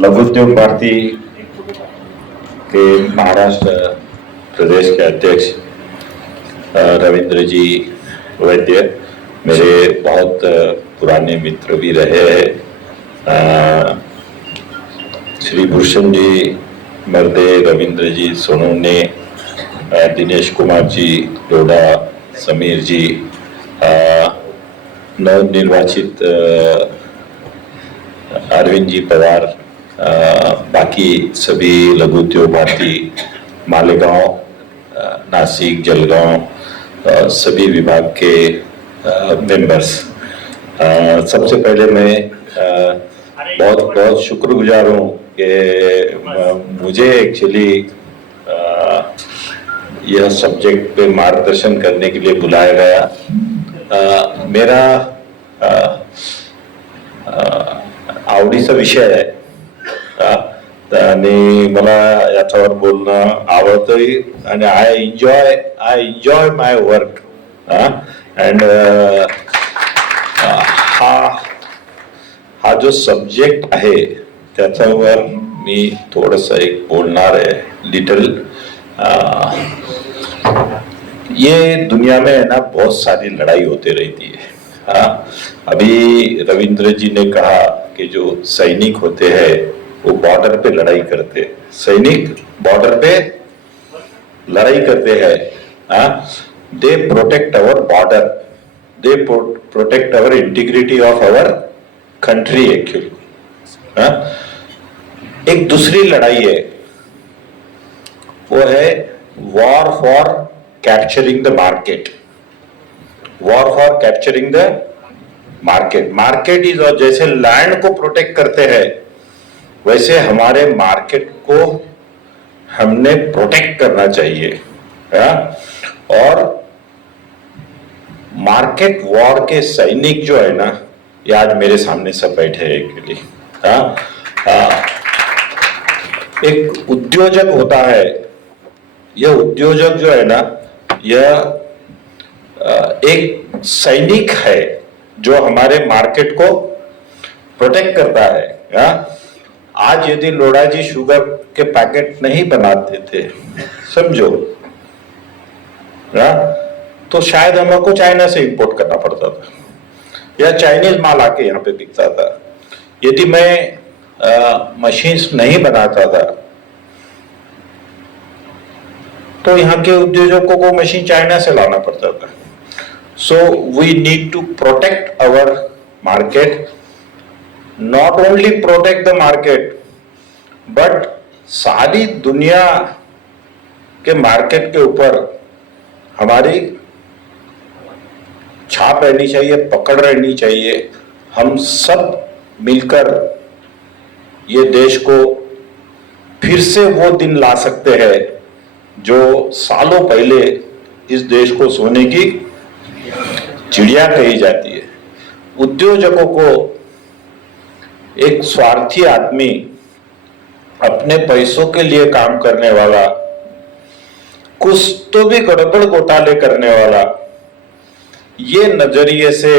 लघु उद्योग भारती के महाराष्ट्र प्रदेश के अध्यक्ष रविंद्र जी वैद्य मेरे बहुत पुराने मित्र भी रहे हैं। श्री भूषण जी मर्दे, रविंद्र जी सोनोने, दिनेश कुमार जी डोडा, समीर जी, नवनिर्वाचित अरविंद जी पवार, बाकी सभी लघु उद्योग भारती, मालेगांव, नासिक, जलगांव, सभी विभाग के मेंबर्स, सबसे पहले मैं बहुत बहुत शुक्रगुजार हूँ कि मुझे एक्चुअली यह सब्जेक्ट पे मार्गदर्शन करने के लिए बुलाया गया। मेरा आवडीचा विषय आहे आणि मला याच्यावर बोलणं आवडतंय आणि I enjoy my work and हा जो सब्जेक्ट आहे त्याच्यावर मी थोडंसं एक बोलणार आहे लिटिल। ये दुनिया में है ना बहुत सारी लड़ाई होती रहती है। अभी रविंद्र जी ने कहा कि जो सैनिक होते हैं वो बॉर्डर पे लड़ाई करते हैं, सैनिक बॉर्डर पे लड़ाई करते हैं। They protect our border, they protect our integrity of our country actually. एक दूसरी लड़ाई है, वो है war for capturing the market, war for capturing the market. Market is, और जैसे लैंड को प्रोटेक्ट करते हैं वैसे हमारे मार्केट को हमने प्रोटेक्ट करना चाहिए। और मार्केट वॉर के सैनिक जो है ना, ये आज मेरे सामने सब बैठे हैं एक्चुअली। एक उद्योजक होता है, यह उद्योजक जो है ना, यह एक सैनिक है जो हमारे मार्केट को प्रोटेक्ट करता है। आज यदि लोढ़ा जी शुगर के पैकेट नहीं बनाते थे, समझो, तो शायद हमको चाइना से इंपोर्ट करना पड़ता था या चाइनीज माल आके यहाँ पे बिकता था। यदि मैं मशीन्स नहीं बनाता था तो यहाँ के उद्योजकों को मशीन चाइना से लाना पड़ता था। So we need to protect our market, not only protect the market but सारी दुनिया के मार्केट के ऊपर हमारी छाप रहनी चाहिए, पकड़ रहनी चाहिए। हम सब मिलकर ये देश को फिर से वो दिन ला सकते हैं जो सालों पहले इस देश को सोने की चिड़िया कही जाती है। उद्योजकों को एक स्वार्थी आदमी, अपने पैसों के लिए काम करने वाला, कुछ तो भी गड़बड़ घोटाले करने वाला, ये नजरिए से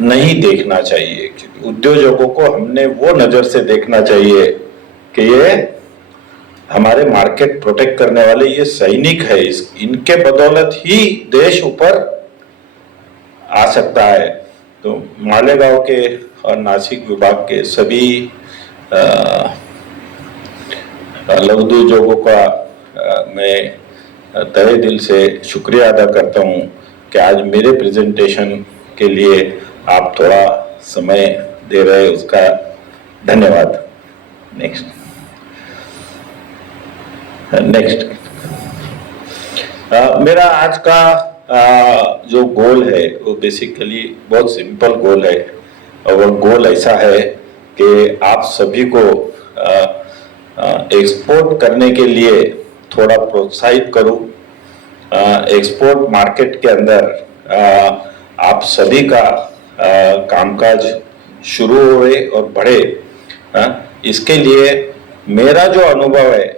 नहीं देखना चाहिए। उद्योजकों को हमने वो नजर से देखना चाहिए कि ये हमारे मार्केट प्रोटेक्ट करने वाले ये सैनिक है, इनके बदौलत ही देश ऊपर आ सकता है। तो मालेगांव के और नासिक विभाग के सभी लघु उद्योगों का मैं तहे दिल से शुक्रिया अदा करता हूँ कि आज मेरे प्रेजेंटेशन के लिए आप थोड़ा समय दे रहे हैं, उसका धन्यवाद। नेक्स्ट मेरा आज का जो गोल है वो बेसिकली बहुत सिंपल गोल है, और वो गोल ऐसा है कि आप सभी को एक्सपोर्ट करने के लिए थोड़ा प्रोत्साहित करूं। एक्सपोर्ट मार्केट के अंदर आप सभी का कामकाज शुरू होए और बढ़े। इसके लिए मेरा जो अनुभव है,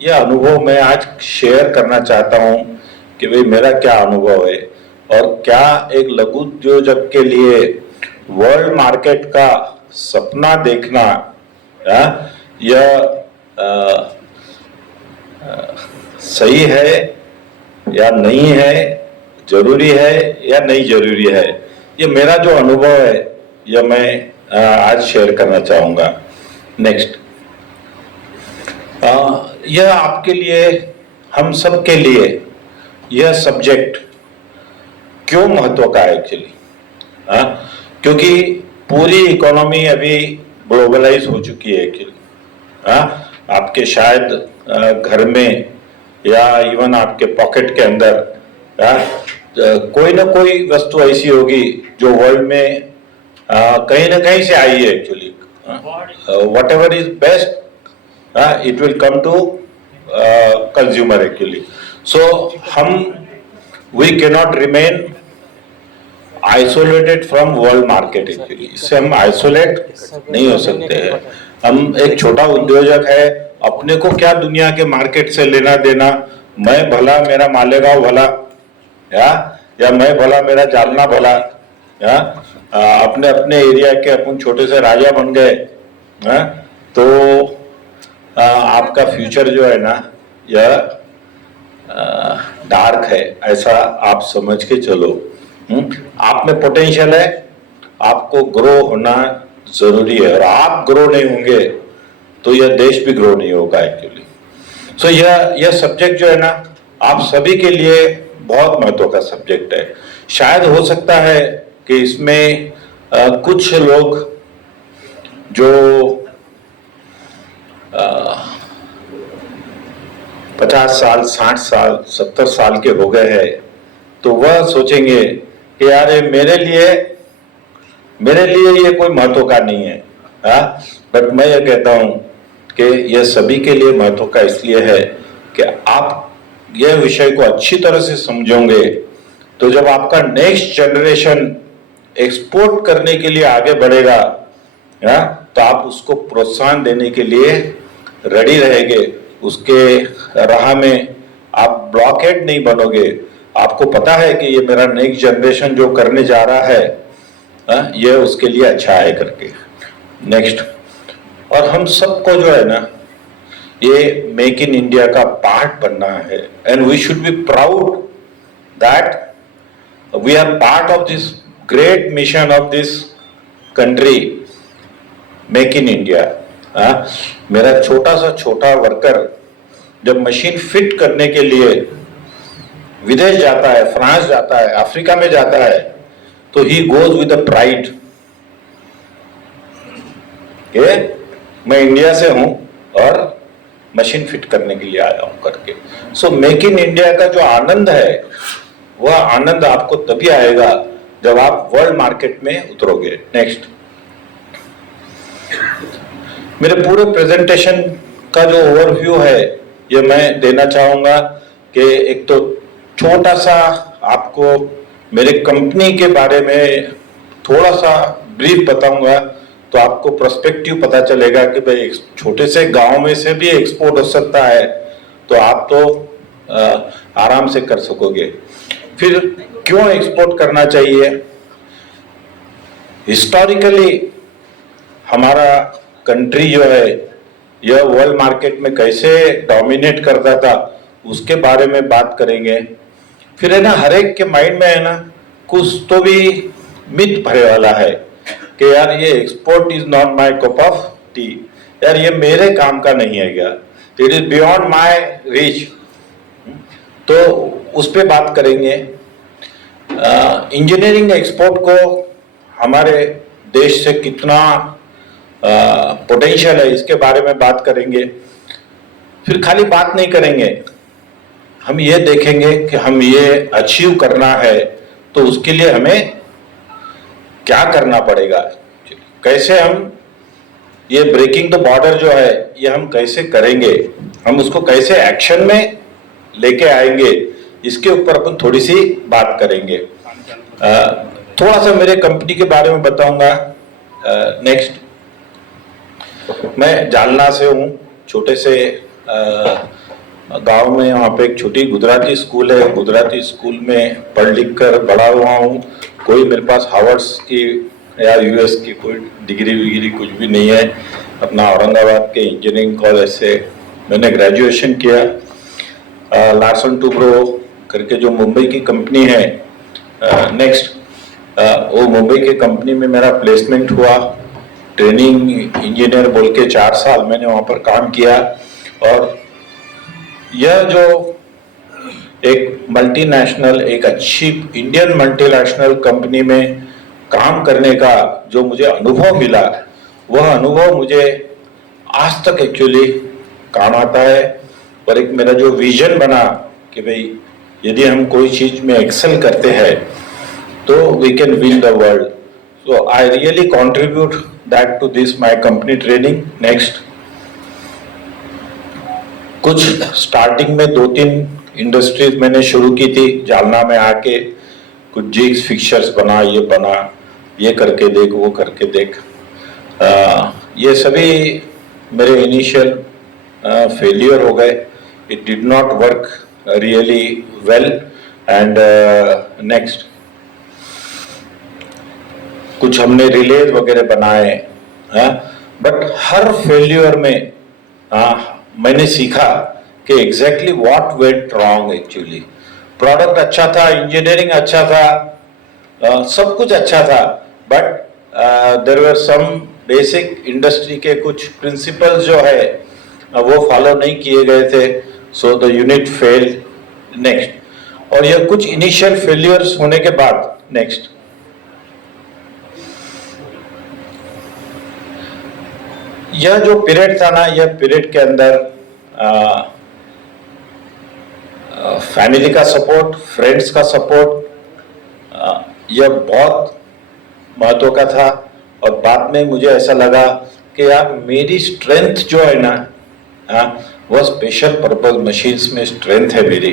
यह अनुभव मैं आज शेयर करना चाहता हूं कि भाई मेरा क्या अनुभव है और क्या एक लघु उद्योजक के लिए वर्ल्ड मार्केट का सपना देखना यह सही है या नहीं है, जरूरी है या नहीं जरूरी है, ये मेरा जो अनुभव है यह मैं आज शेयर करना चाहूंगा। नेक्स्ट, यह आपके लिए, हम सब के लिए यह सब्जेक्ट क्यों महत्व का है एक्चुअली, क्योंकि पूरी इकोनॉमी अभी ग्लोबलाइज हो चुकी है एक्चुअली। आपके शायद घर में या इवन आपके पॉकेट के अंदर कोई ना कोई वस्तु ऐसी होगी जो वर्ल्ड में कहीं ना कहीं से आई है actually. Whatever is best it will come to consumer actually. So हम we cannot remain isolated from world market actually, इससे हम आइसोलेट नहीं हो सकते हैं। हम एक छोटा उद्योजक है, अपने को क्या दुनिया के मार्केट से लेना देना, मैं भला मेरा मालेगांव भला या मैं भला मेरा जालना भला, अपने अपने एरिया के अपन छोटे से राजा बन गए, तो आपका फ्यूचर जो है ना यह डार्क है, ऐसा आप समझ के चलो। आप में पोटेंशियल है, आपको ग्रो होना जरूरी है, और आप ग्रो नहीं होंगे तो यह देश भी ग्रो नहीं होगा एक्चुअली। सो यह सब्जेक्ट जो है ना आप सभी के लिए बहुत महत्व का सब्जेक्ट है। शायद हो सकता है कि इसमें कुछ लोग जो 50 साल, 60 साल, 70 साल के हो गए हैं, तो वह सोचेंगे कि यार मेरे लिए ये कोई महत्व का नहीं है। बट मैं ये कहता हूं कि यह सभी के लिए महत्व का इसलिए है कि आप यह विषय को अच्छी तरह से समझोगे तो जब आपका नेक्स्ट जनरेशन एक्सपोर्ट करने के लिए आगे बढ़ेगा, तो आप उसको प्रोत्साहन देने के लिए रेडी रहेंगे, उसके राह में आप ब्लॉकेड नहीं बनोगे। आपको पता है कि ये मेरा नेक्स्ट जनरेशन जो करने जा रहा है ये उसके लिए अच्छा है करके। नेक्स्ट, और हम सबको जो है ना ये मेक इन इंडिया का पार्ट बनना है, and we should be proud that we are part of this great mission of this country, make in India. मेरा छोटा वर्कर जब मशीन फिट करने के लिए विदेश जाता है, फ्रांस जाता है, अफ्रीका में जाता है, तो he goes with a pride कि मैं इंडिया से हूं और मशीन फिट करने के लिए आया हूं करके। सो मेक इन इंडिया का जो आनंद है वह आनंद आपको तभी आएगा जब आप वर्ल्ड मार्केट में उतरोगे। नेक्स्ट, मेरे पूरे प्रेजेंटेशन का जो ओवरव्यू है ये मैं देना चाहूंगा कि एक तो छोटा सा आपको मेरे कंपनी के बारे में थोड़ा सा ब्रीफ बताऊंगा, तो आपको पर्सपेक्टिव पता चलेगा कि भाई एक छोटे से गांव में से भी एक्सपोर्ट हो सकता है, तो आप तो आराम से कर सकोगे। फिर क्यों एक्सपोर्ट करना चाहिए, हिस्टोरिकली हमारा कंट्री जो है यह वर्ल्ड मार्केट में कैसे डोमिनेट करता था उसके बारे में बात करेंगे। फिर है ना हर एक के माइंड में है ना कुछ तो भी मिथ भरे वाला है कि यार ये export is not my cup of T, यार ये मेरे काम का नहीं है, क्या it is beyond my reach, तो उस पे बात करेंगे। इंजीनियरिंग एक्सपोर्ट को हमारे देश से कितना पोटेंशियल है इसके बारे में बात करेंगे। फिर खाली बात नहीं करेंगे, हम ये देखेंगे कि हम ये अचीव करना है तो उसके लिए हमें क्या करना पड़ेगा, कैसे हम ये ब्रेकिंग द बॉर्डर जो है ये हम कैसे करेंगे, हम उसको कैसे एक्शन में लेके आएंगे, इसके ऊपर अपन थोड़ी सी बात करेंगे। थोड़ा सा मेरे कंपनी के बारे में बताऊंगा। नेक्स्ट, मैं जालना से हूँ, छोटे से गांव में, वहाँ पे एक छोटी गुजराती स्कूल है, गुजराती स्कूल में पढ़ लिख कर बड़ा हुआ हूँ। कोई मेरे पास हार्वर्ड्स की या यूएस की कोई डिग्री विग्री कुछ भी नहीं है। अपना औरंगाबाद के इंजीनियरिंग कॉलेज से मैंने ग्रेजुएशन किया। लार्सन टूब्रो करके जो मुंबई की कंपनी है, नेक्स्ट वो मुंबई के कंपनी में मेरा प्लेसमेंट हुआ। ट्रेनिंग इंजीनियर बोल के 4 साल मैंने वहाँ पर काम किया। और यह जो एक मल्टीनेशनल, एक अच्छी इंडियन मल्टीनेशनल कंपनी में काम करने का जो मुझे अनुभव मिला, वह अनुभव मुझे आज तक एक्चुअली काम आता है। और एक मेरा जो विजन बना कि भाई यदि हम कोई चीज में एक्सेल करते हैं तो we can win the world. So I really contribute that to this my company training. Next, कुछ स्टार्टिंग में 2-3 इंडस्ट्रीज मैंने शुरू की थी। जालना में आके कुछ जिग्स फिक्चर्स बना, ये करके देख, वो करके देख। ये सभी मेरे इनिशियल फेलियर हो गए। It did not work really well. And next, कुछ हमने रिलेज वगैरह बनाए, बट हर फेल्यूर में मैंने सीखा कि exactly what went wrong. Actually product अच्छा था, इंजीनियरिंग अच्छा था, सब कुछ अच्छा था, but there were some basic industry के कुछ प्रिंसिपल्स जो है वो फॉलो नहीं किए गए थे। So the unit fail. Next, और यह कुछ इनिशियल फेल्यूर्स होने के बाद, नेक्स्ट, यह जो पीरियड था ना, यह पीरियड के अंदर फैमिली का सपोर्ट, फ्रेंड्स का सपोर्ट, यह बहुत महत्व का था। और बाद में मुझे ऐसा लगा कि यार मेरी स्ट्रेंथ जो है ना, वह स्पेशल पर्पज मशीन्स में स्ट्रेंथ है मेरी।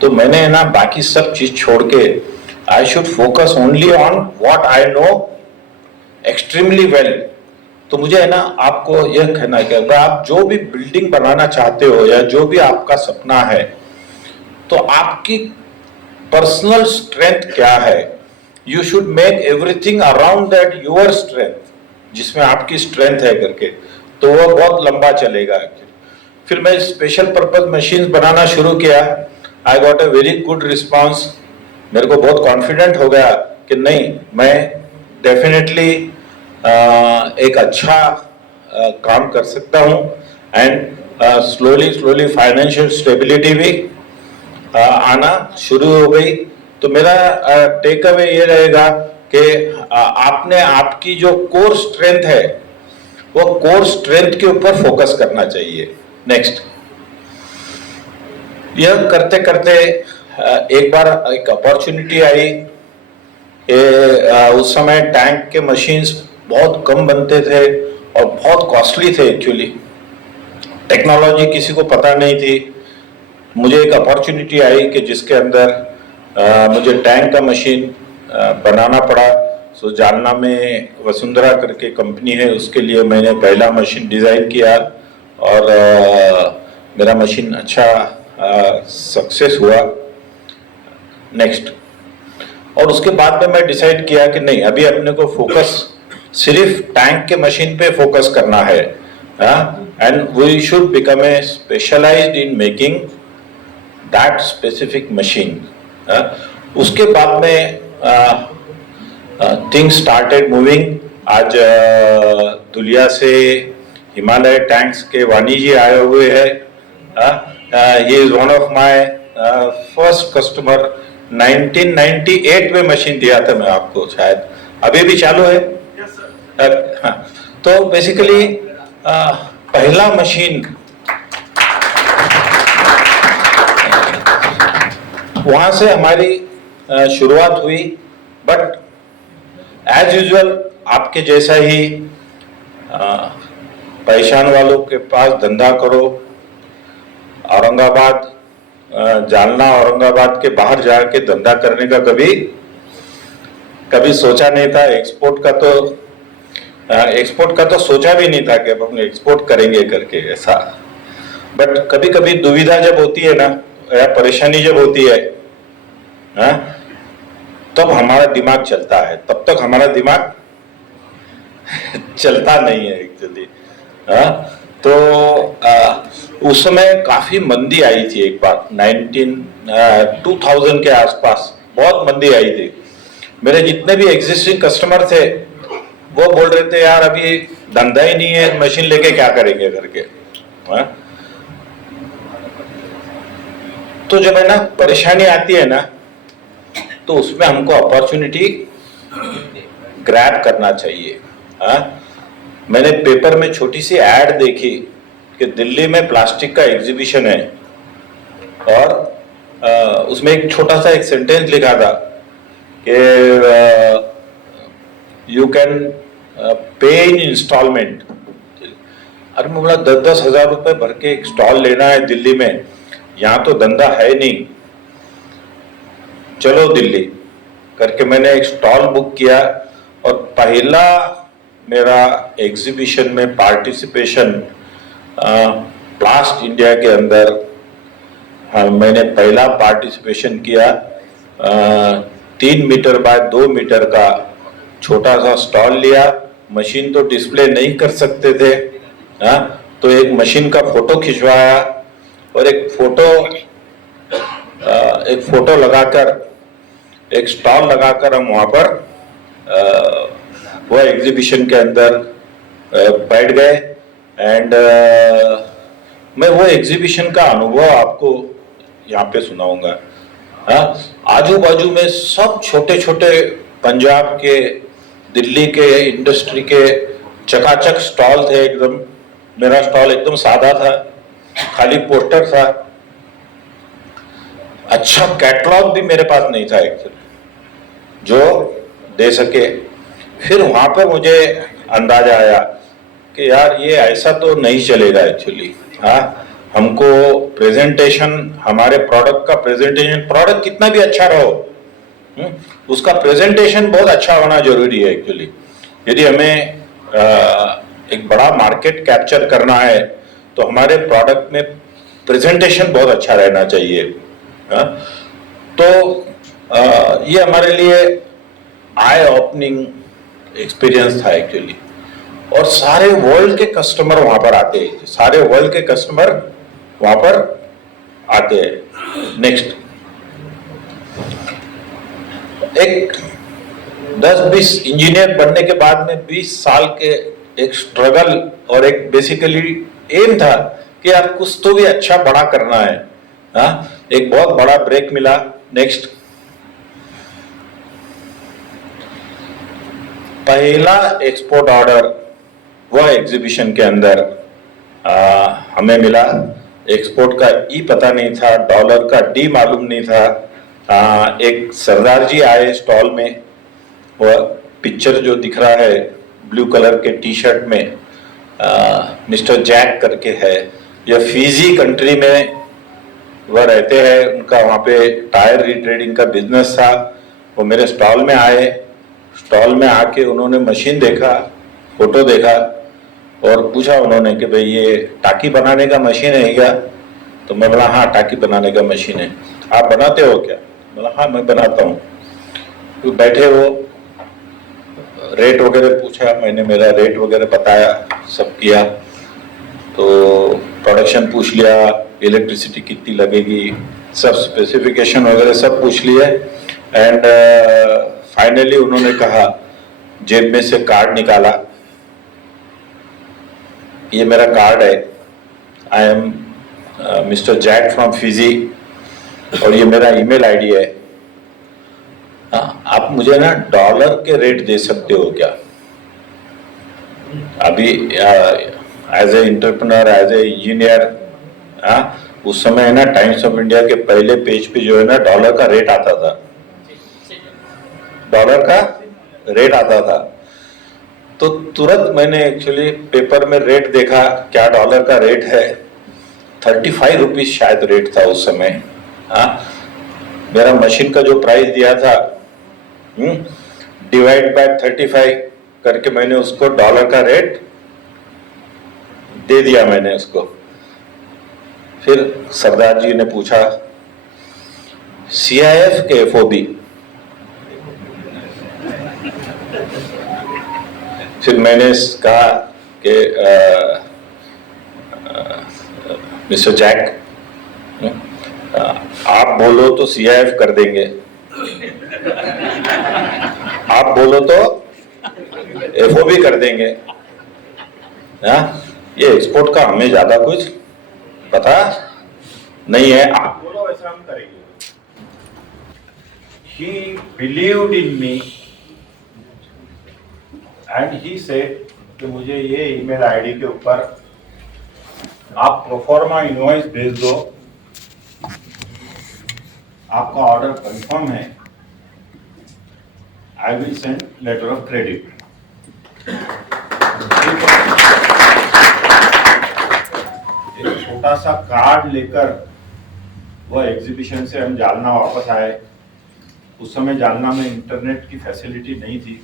तो मैंने है ना बाकी सब चीज छोड़ के I should focus only on what I know extremely well. तो मुझे है ना आपको यह कहना है कि आप जो भी बिल्डिंग बनाना चाहते हो या जो भी आपका सपना है, तो आपकी पर्सनल स्ट्रेंथ क्या है, you should make everything around that your strength, जिसमें आपकी स्ट्रेंथ है करके, तो वह बहुत लंबा चलेगा। फिर मैं स्पेशल पर्पज मशीन्स बनाना शुरू किया। I got a very good response. मेरे को बहुत कॉन्फिडेंट हो गया कि नहीं, मैं डेफिनेटली एक अच्छा काम कर सकता हूँ। एंड स्लोली फाइनेंशियल स्टेबिलिटी भी आना शुरू हो गई। तो मेरा टेक अवे ये रहेगा कि आपने आपकी जो कोर स्ट्रेंथ है, वो कोर स्ट्रेंथ के ऊपर फोकस करना चाहिए। नेक्स्ट, यह करते करते एक बार एक अपॉर्चुनिटी आई। उस समय टैंक के मशीन्स बहुत कम बनते थे और बहुत कॉस्टली थे। एक्चुअली टेक्नोलॉजी किसी को पता नहीं थी। मुझे एक अपॉर्चुनिटी आई कि जिसके अंदर मुझे टैंक का मशीन बनाना पड़ा। सो जालना में वसुंधरा करके कंपनी है, उसके लिए मैंने पहला मशीन डिज़ाइन किया और मेरा मशीन अच्छा सक्सेस हुआ। नेक्स्ट, और उसके बाद में मैं डिसाइड किया कि नहीं, अभी अपने को फोकस सिर्फ टैंक के मशीन पे फोकस करना है, and we should become a specialized in making that specific machine. उसके बाद में थिंग्स स्टार्टेड मूविंग। आज दुलिया से हिमालय टैंक्स के वानी जी आए हुए हैं। He is one of my first customer. 1998 में मशीन दिया था मैं आपको, शायद अभी भी चालू है। हाँ, तो बेसिकली पहला मशीन वहां से हमारी शुरुआत हुई। बट एज यूजुअल आपके जैसा ही परेशान वालों के पास धंधा करो। औरंगाबाद, जालना औरंगाबाद के बाहर जाके धंधा करने का कभी सोचा नहीं था। एक्सपोर्ट का तो सोचा भी नहीं था कि हम एक्सपोर्ट करेंगे करके ऐसा। बट कभी कभी दुविधा जब होती है ना, या परेशानी जब होती है, तब हमारा दिमाग चलता है। तब तक हमारा दिमाग चलता नहीं है एक्चुअली। हाँ, तो उस समय काफी मंदी आई थी एक बार 2000 के आसपास बहुत मंदी आई थी। मेरे जितने भी एग्जिस्टिंग कस्टमर थे वो बोल रहे थे यार अभी धंधा ही नहीं है, मशीन लेके क्या करेंगे करके। हाँ? तो जब है ना परेशानी आती है ना तो उसमें हमको अपॉर्चुनिटी ग्रैब करना चाहिए। हाँ? मैंने पेपर में छोटी सी ऐड देखी कि दिल्ली में प्लास्टिक का एग्जीबिशन है और उसमें एक छोटा सा एक सेंटेंस लिखा था कि you can pay in instalment. अरे मैं बोला 10-10 हजार रुपए भर के एक स्टॉल लेना है दिल्ली में, यहाँ तो धंधा है नहीं, चलो दिल्ली करके मैंने एक स्टॉल बुक किया और पहला मेरा एग्जीबिशन में पार्टिसिपेशन प्लास्ट इंडिया के अंदर। हाँ, मैंने पहला पार्टिसिपेशन किया 3 मीटर बाय 2 मीटर का छोटा सा स्टॉल लिया। मशीन तो डिस्प्ले नहीं कर सकते थे। हाँ, तो एक मशीन का फोटो खिंचवाया और एक फोटो लगाकर एक स्टॉल लगाकर हम वहां पर वो एग्जीबिशन के अंदर बैठ गए। एंड मैं वो एग्जीबिशन का अनुभव आपको यहाँ पे सुनाऊंगा। आजू बाजू में सब छोटे छोटे पंजाब के, दिल्ली के इंडस्ट्री के चकाचक स्टॉल थे एकदम। मेरा स्टॉल एकदम सादा था, खाली पोस्टर था, अच्छा कैटलॉग भी मेरे पास नहीं था एक्चुअली जो दे सके। फिर वहां पर मुझे अंदाजा आया कि यार ये ऐसा तो नहीं चलेगा एक्चुअली। हाँ, हमको प्रेजेंटेशन, हमारे प्रोडक्ट का प्रेजेंटेशन, प्रोडक्ट कितना भी अच्छा रहो उसका प्रेजेंटेशन बहुत अच्छा होना जरूरी है एक्चुअली। यदि हमें एक बड़ा मार्केट कैप्चर करना है तो हमारे प्रोडक्ट में प्रेजेंटेशन बहुत अच्छा रहना चाहिए। हाँ? तो ये हमारे लिए आई ओपनिंग एक्सपीरियंस था एक्चुअली। और सारे वर्ल्ड के कस्टमर वहां पर आते हैं, सारे वर्ल्ड के कस्टमर वहां पर आते हैं। नेक्स्ट, एक 10-20 इंजीनियर बनने के बाद में 20 साल के एक स्ट्रगल और एक बेसिकली एम था कि यार कुछ तो भी अच्छा बड़ा करना है। हाँ, एक बहुत बड़ा ब्रेक मिला। नेक्स्ट, पहला एक्सपोर्ट ऑर्डर वह एग्जीबिशन के अंदर हमें मिला। एक्सपोर्ट का ई पता नहीं था, डॉलर का डी मालूम नहीं था। एक सरदार जी आए स्टॉल में, वह पिक्चर जो दिख रहा है ब्लू कलर के टी शर्ट में, मिस्टर जैक करके है। यह फिजी कंट्री में वह रहते हैं, उनका वहाँ पे टायर रिट्रेडिंग का बिजनेस था। वो मेरे स्टॉल में आए, स्टॉल में आके उन्होंने मशीन देखा, फोटो देखा और पूछा उन्होंने कि भाई ये टाकी बनाने का मशीन है क्या? तो मैं बोला हाँ टाकी बनाने का मशीन है। आप बनाते हो क्या? बोला हाँ मैं बनाता हूँ। तो बैठे वो, रेट वगैरह पूछा, मैंने मेरा रेट वगैरह बताया, सब किया। तो प्रोडक्शन पूछ लिया, इलेक्ट्रिसिटी कितनी लगेगी, सब स्पेसिफिकेशन वगैरह सब पूछ लिए। एंड फाइनली उन्होंने कहा, जेब में से कार्ड निकाला, ये मेरा कार्ड है, I am mister Jack from Fiji और ये मेरा ईमेल आईडी है। आप मुझे ना डॉलर के रेट दे सकते हो क्या? अभी as a entrepreneur, as a engineer, उस समय है ना टाइम्स ऑफ इंडिया के पहले पेज पे जो है ना डॉलर का रेट आता था, डॉलर का रेट आता था। तो तुरंत मैंने एक्चुअली पेपर में रेट देखा, क्या डॉलर का रेट है, 35 रुपीज शायद रेट था उस समय। मेरा मशीन का जो प्राइस दिया था डिवाइड बाय 35 करके मैंने उसको डॉलर का रेट दे दिया मैंने उसको। फिर सरदार जी ने पूछा CIF के FOB, फिर मैंने कहा कि मिस्टर जैक, आप बोलो तो सीआईएफ कर देंगे, आप बोलो तो एफओबी कर देंगे। ये एक्सपोर्ट का हमें ज्यादा कुछ पता नहीं है, आप बोलो वैसा हम करेंगे। He believed in me and he said कि मुझे ये ईमेल आईडी के ऊपर आप प्रोफॉर्मा इनवॉइस भेज दो, आपका ऑर्डर कंफर्म है, I will send letter of credit. एक छोटा सा कार्ड लेकर वह एग्जीबिशन से हम जालना वापस आए। उस समय जालना में इंटरनेट की फैसिलिटी नहीं थी,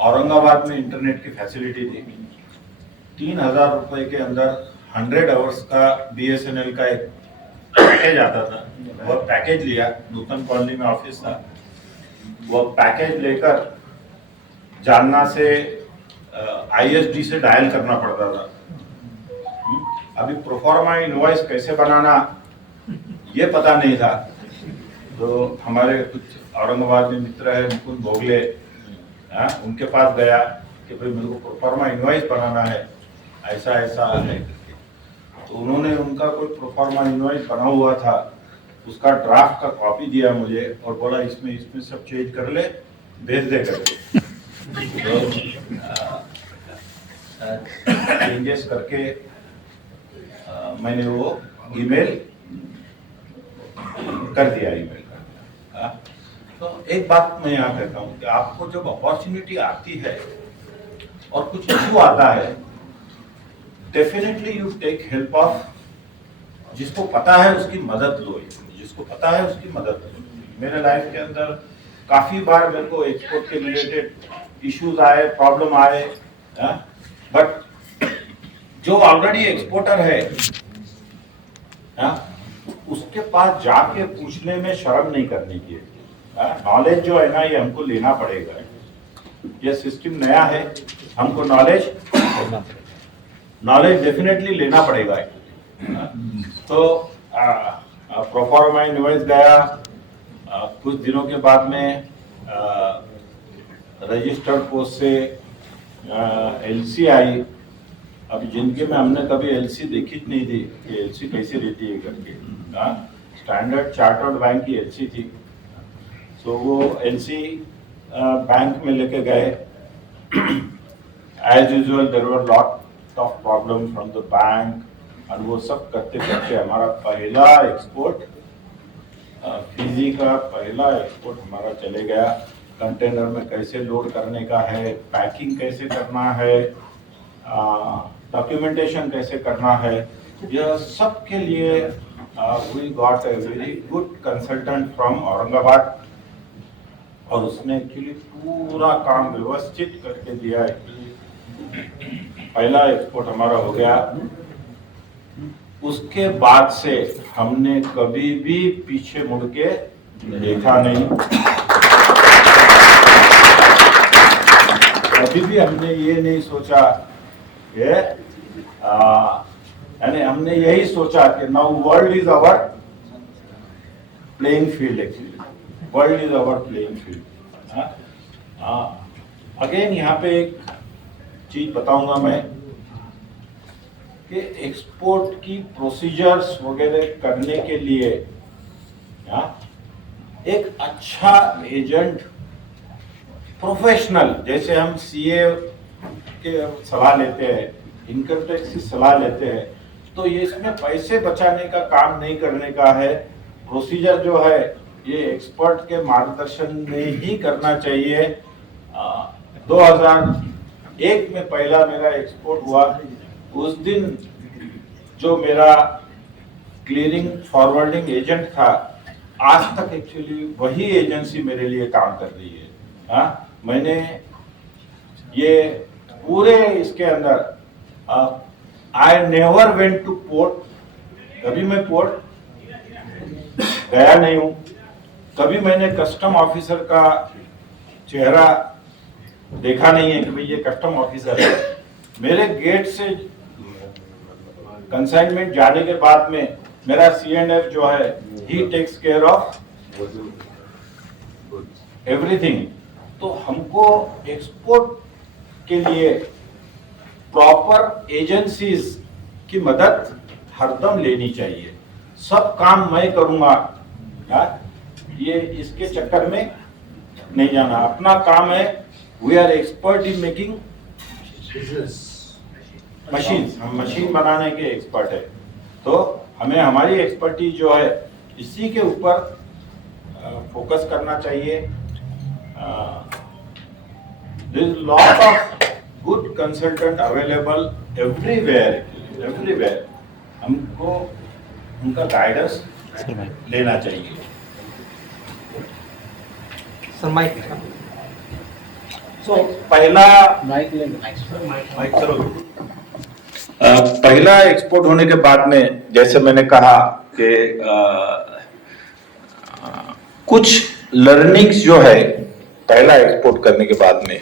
औरंगाबाद में इंटरनेट की फैसिलिटी थी। 3,000 रुपए के अंदर 100 आवर्स का BSNL का एक पैकेज आता था। वह पैकेज लिया, नूतन कॉलोनी में ऑफिस था, वह पैकेज लेकर जालना से ISD से डायल करना पड़ता था। अभी प्रोफॉर्मा इनवॉइस कैसे बनाना ये पता नहीं था, तो हमारे कुछ औरंगाबाद में मित्र है मुकुंद भोगले, उनके पास गया कि भाई मेरे को प्रोफॉर्मा इनवॉइस बनाना है, ऐसा ऐसा है। तो उन्होंने उनका कोई प्रोफॉर्मा इनवॉइस बना हुआ था, उसका ड्राफ्ट का कॉपी दिया मुझे और बोला इसमें सब चेंज कर ले, भेज दे करके। चेंजेस करके मैंने वो ईमेल कर दिया, ईमेल कर। तो एक बात मैं यहाँ कहता हूँ कि आपको जब अपॉर्चुनिटी आती है और कुछ इशू आता है, definitely you take help of, जिसको पता है उसकी मदद लो, जिसको पता है उसकी मदद लो। मेरे लाइफ के अंदर काफी बार मेरे को एक्सपोर्ट के रिलेटेड इश्यूज आए, प्रॉब्लम आए, बट जो ऑलरेडी एक्सपोर्टर है उसके पास जाके पूछने में शर्म नहीं करनी चाहिए। नॉलेज जो है ना, ये हमको लेना पड़ेगा। ये सिस्टम नया है, हमको नॉलेज डेफिनेटली लेना पड़ेगा। तो प्रोफॉर्मा इनवॉइस गया, कुछ दिनों के बाद में रजिस्टर्ड पोस्ट से LC आई। अब जिनके में हमने कभी LC देखी नहीं थी कि LC कैसे रहती है करके, स्टैंडर्ड चार्टर्ड बैंक की LC थी। सो वो LC बैंक में लेके गए। As usual there were lot of problem from the bank, और वो सब करते करते हमारा पहला एक्सपोर्ट, फिजी का पहला एक्सपोर्ट हमारा चले गया। कंटेनर में कैसे लोड करने का है, पैकिंग कैसे करना है, डॉक्यूमेंटेशन कैसे करना है, यह सब के लिए we got a very good consultant from Aurangabad, और उसने एक्चुअली पूरा काम व्यवस्थित करके दिया। पहला एक्सपोर्ट हमारा हो गया। उसके बाद से हमने कभी भी पीछे मुड़ के देखा नहीं। कभी भी हमने ये नहीं सोचा कि यानी हमने यही सोचा कि now world is our playing field. Actually world is our playing field. Again यहाँ पे एक चीज बताऊंगा मैं कि एक्सपोर्ट की प्रोसीजर्स वगैरह करने के लिए एक अच्छा एजेंट, प्रोफेशनल, जैसे हम CA के सलाह लेते हैं, इनकम टैक्स की सलाह लेते हैं, तो ये इसमें पैसे बचाने का काम नहीं करने का है। प्रोसीजर जो है ये एक्सपर्ट के मार्गदर्शन में ही करना चाहिए। 2001 में पहला मेरा एक्सपोर्ट हुआ। उस दिन जो मेरा क्लियरिंग फॉरवर्डिंग एजेंट था, आज तक एक्चुअली वही एजेंसी मेरे लिए काम कर रही है। मैंने ये पूरे इसके अंदर I never went two port, कभी मैं पोर्ट गया नहीं हूं। कभी मैंने कस्टम ऑफिसर का चेहरा देखा नहीं है कि भाई ये कस्टम ऑफिसर है। मेरे गेट से कंसाइनमेंट जाने के बाद में मेरा C&F जो है ही टेक्स केयर ऑफ एवरीथिंग। तो हमको एक्सपोर्ट के लिए प्रॉपर एजेंसीज की मदद हरदम लेनी चाहिए। सब काम मैं करूंगा ये इसके चक्कर में नहीं जाना। अपना काम है, we are expert in making machine, हम मशीन बनाने के एक्सपर्ट है। तो हमें हमारी एक्सपर्टीज जो है इसी के ऊपर फोकस करना चाहिए। There is lot of good consultant available everywhere. हमको उनका गाइडेंस लेना चाहिए। सो पहला एक्सपोर्ट होने के बाद में, जैसे मैंने कहा कि कुछ लर्निंग्स जो है पहला एक्सपोर्ट करने के बाद में,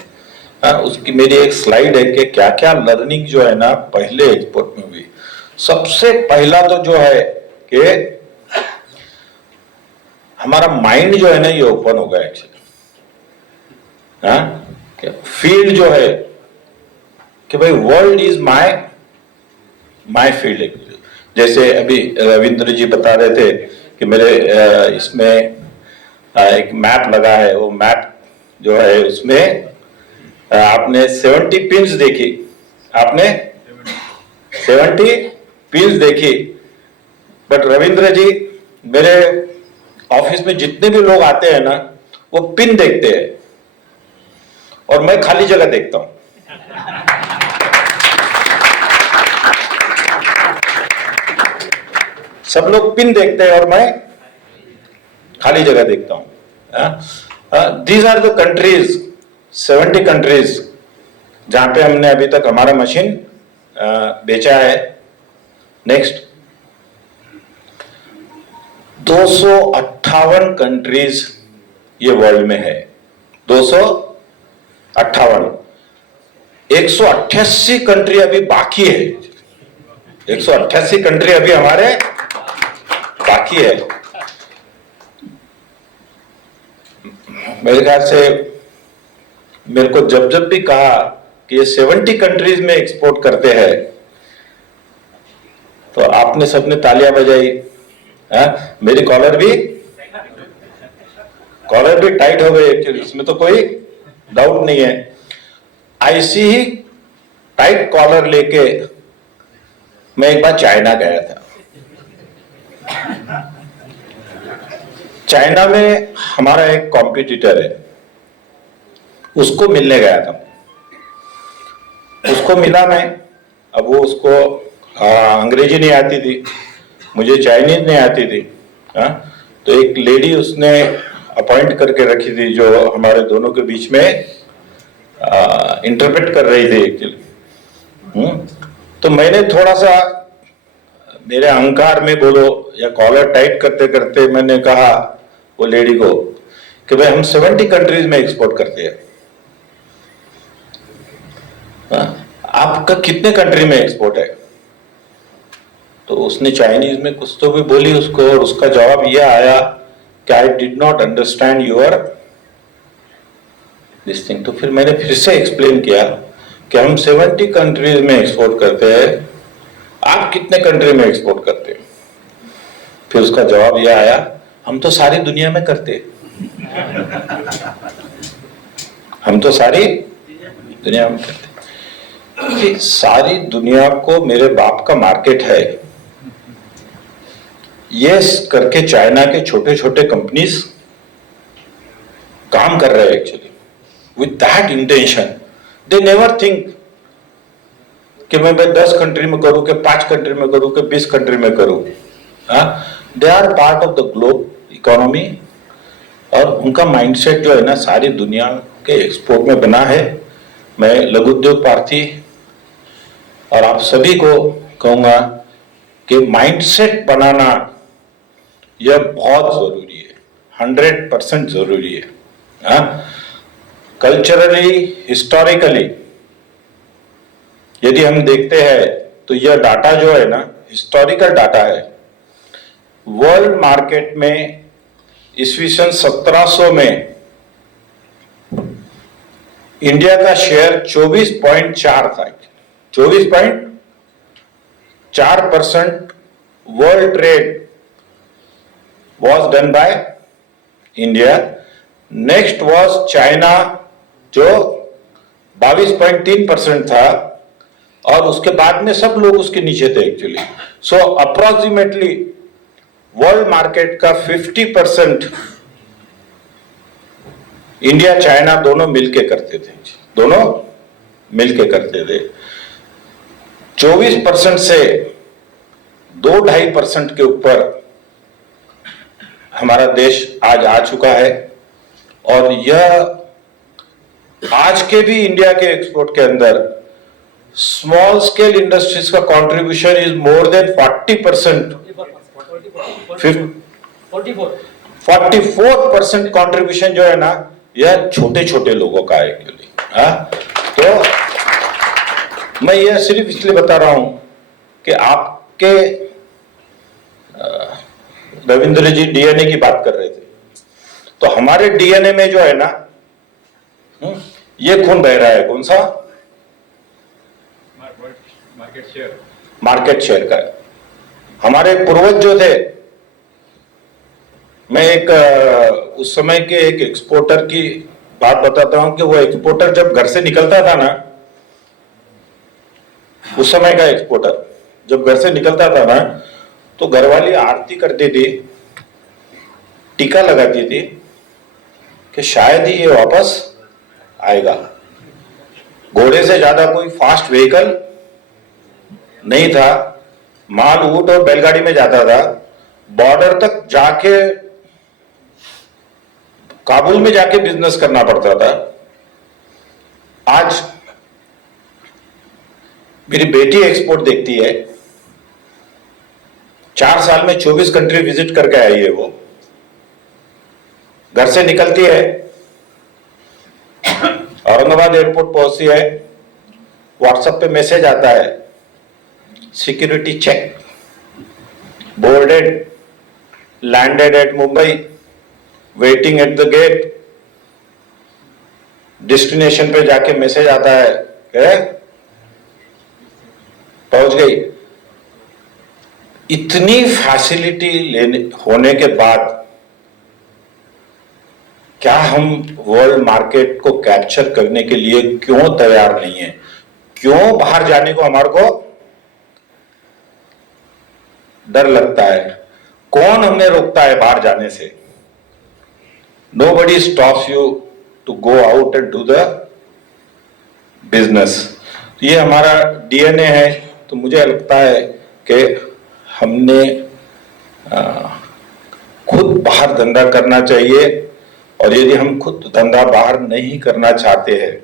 उसकी मेरी एक स्लाइड है कि क्या क्या लर्निंग जो है ना पहले एक्सपोर्ट में हुई। सबसे पहला तो जो है कि हमारा माइंड जो है ना ये ओपन होगा एक्चुअली। फील्ड जो है कि भाई वर्ल्ड इज माय फील्ड। जैसे अभी रविंद्र जी बता रहे थे कि मेरे इसमें एक मैप लगा है, वो मैप जो है उसमें आपने 70 पिन्स देखी, आपने 70 पिन्स देखी। बट रविंद्र जी, मेरे ऑफिस में जितने भी लोग आते हैं ना वो पिन देखते हैं और मैं खाली जगह देखता हूं। सब लोग पिन देखते हैं और मैं खाली जगह देखता हूं। These are the countries, 70 countries जहां पे हमने अभी तक हमारा मशीन बेचा है। नेक्स्ट, 258 कंट्रीज ये वर्ल्ड में है, 258। 188 कंट्री अभी बाकी है, 188 कंट्री अभी हमारे बाकी है। मेरे ख्याल से मेरे को जब जब भी कहा कि ये 70 कंट्रीज में एक्सपोर्ट करते हैं तो आपने सबने तालियां बजाई। मेरी कॉलर भी टाइट हो गई एक्चुअली, इसमें तो कोई डाउट नहीं है। ऐसी ही टाइट कॉलर लेके मैं एक बार चाइना गया था। चाइना में हमारा एक कॉम्पिटिटर है, उसको मिलने गया था। उसको मिला मैं, अब वो उसको अंग्रेजी नहीं आती थी, मुझे चाइनीज नहीं आती थी। तो एक लेडी उसने अपॉइंट करके रखी थी जो हमारे दोनों के बीच में इंटरप्रेट कर रही थी एक्चुअली। तो मैंने थोड़ा सा मेरे अहंकार में बोलो या कॉलर टाइट करते करते मैंने कहा वो लेडी को कि भाई हम 70 कंट्रीज में एक्सपोर्ट करते हैं, आपका कितने कंट्री में एक्सपोर्ट है? तो उसने चाइनीज में कुछ तो भी बोली उसको, और उसका जवाब यह आया कि I did not understand your this thing. तो फिर मैंने फिर से एक्सप्लेन किया कि हम 70 कंट्रीज में एक्सपोर्ट करते हैं, आप कितने कंट्री में एक्सपोर्ट करते हैं? फिर उसका जवाब यह आया, हम तो सारी दुनिया में करते हैं, हम तो सारी दुनिया में करते। सारी दुनिया को मेरे बाप का मार्केट है, ये करके चाइना के छोटे छोटे कंपनीज काम कर रहे हैं actually with that intention. They never think कि मैं 10 कंट्री में करूं कि 5 कंट्री में करूं कि 20 कंट्री में करूं। They are part of the globe economy, और उनका माइंडसेट जो है ना सारी दुनिया के एक्सपोर्ट में बना है। मैं लघु उद्योग प्रार्थी और आप सभी को कहूंगा कि माइंडसेट बनाना यह बहुत जरूरी है, 100% जरूरी है। कल्चरली, हिस्टोरिकली यदि हम देखते हैं तो यह डाटा जो है ना, हिस्टोरिकल डाटा है। वर्ल्ड मार्केट में ईस्वी सन 1700 में इंडिया का शेयर 24.4 था। 24.4% world trade was done by India. Next was China जो 22.3% था, और उसके बाद में सब लोग उसके नीचे थे एक्चुअली। सो अप्रोक्सीमेटली वर्ल्ड मार्केट का 50% इंडिया चाइना दोनों मिलके करते थे, दोनों मिलके करते थे। 24% से 2-2.5% के ऊपर हमारा देश आज आ चुका है, और यह आज के भी इंडिया के एक्सपोर्ट के अंदर स्मॉल स्केल इंडस्ट्रीज का contribution is more than 40%। 44% contribution जो है ना, यह छोटे छोटे लोगों का है एक्चुअली। तो मैं यह सिर्फ इसलिए बता रहा हूं कि आपके रविंद्र जी डीएनए की बात कर रहे थे, तो हमारे डीएनए में जो है ना, ये खून बह रहा है, कौन सा? मार्केट शेयर का है। हमारे पूर्वज जो थे, मैं एक उस समय के एक एक्सपोर्टर की बात बताता हूं कि वो एक्सपोर्टर जब घर से निकलता था ना, उस समय का एक्सपोर्टर जब घर से निकलता था ना, तो घरवाली आरती करती थी, टीका लगाती थी कि शायद ही ये वापस आएगा। घोड़े से ज्यादा कोई फास्ट व्हीकल नहीं था, माल ऊंट और बैलगाड़ी में जाता था। बॉर्डर तक जाके, काबुल में जाके बिजनेस करना पड़ता था। आज मेरी बेटी एक्सपोर्ट देखती है, 4 साल में 24 कंट्री विजिट करके आई है। वो घर से निकलती है, औरंगाबाद एयरपोर्ट पहुंचती है, व्हाट्सएप पे मैसेज आता है, security check, boarded, landed at Mumbai, waiting at the gate. Destination पे जाके मैसेज आता है, पहुंच गई। इतनी फैसिलिटी लेने होने के बाद क्या हम वर्ल्ड मार्केट को कैप्चर करने के लिए क्यों तैयार नहीं है? क्यों बाहर जाने को हमारे को डर लगता है? कौन हमें रोकता है बाहर जाने से? Nobody stops you to go out and do the business. ये हमारा डीएनए है, तो मुझे लगता है कि हमने खुद बाहर धंधा करना चाहिए। और यदि हम खुद धंधा बाहर नहीं करना चाहते हैं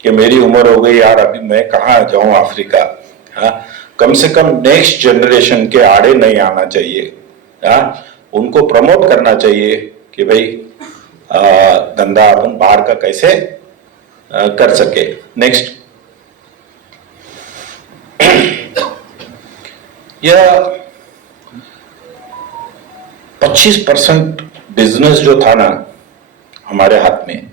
कि मेरी उम्र हो गई यार, अभी मैं कहाँ जाऊं अफ्रीका, कम से कम नेक्स्ट जनरेशन के आड़े नहीं आना चाहिए। उनको प्रमोट करना चाहिए कि भाई धंधा अपन बाहर का कैसे कर सके। नेक्स्ट, यह 25% बिजनेस जो था ना हमारे हाथ में,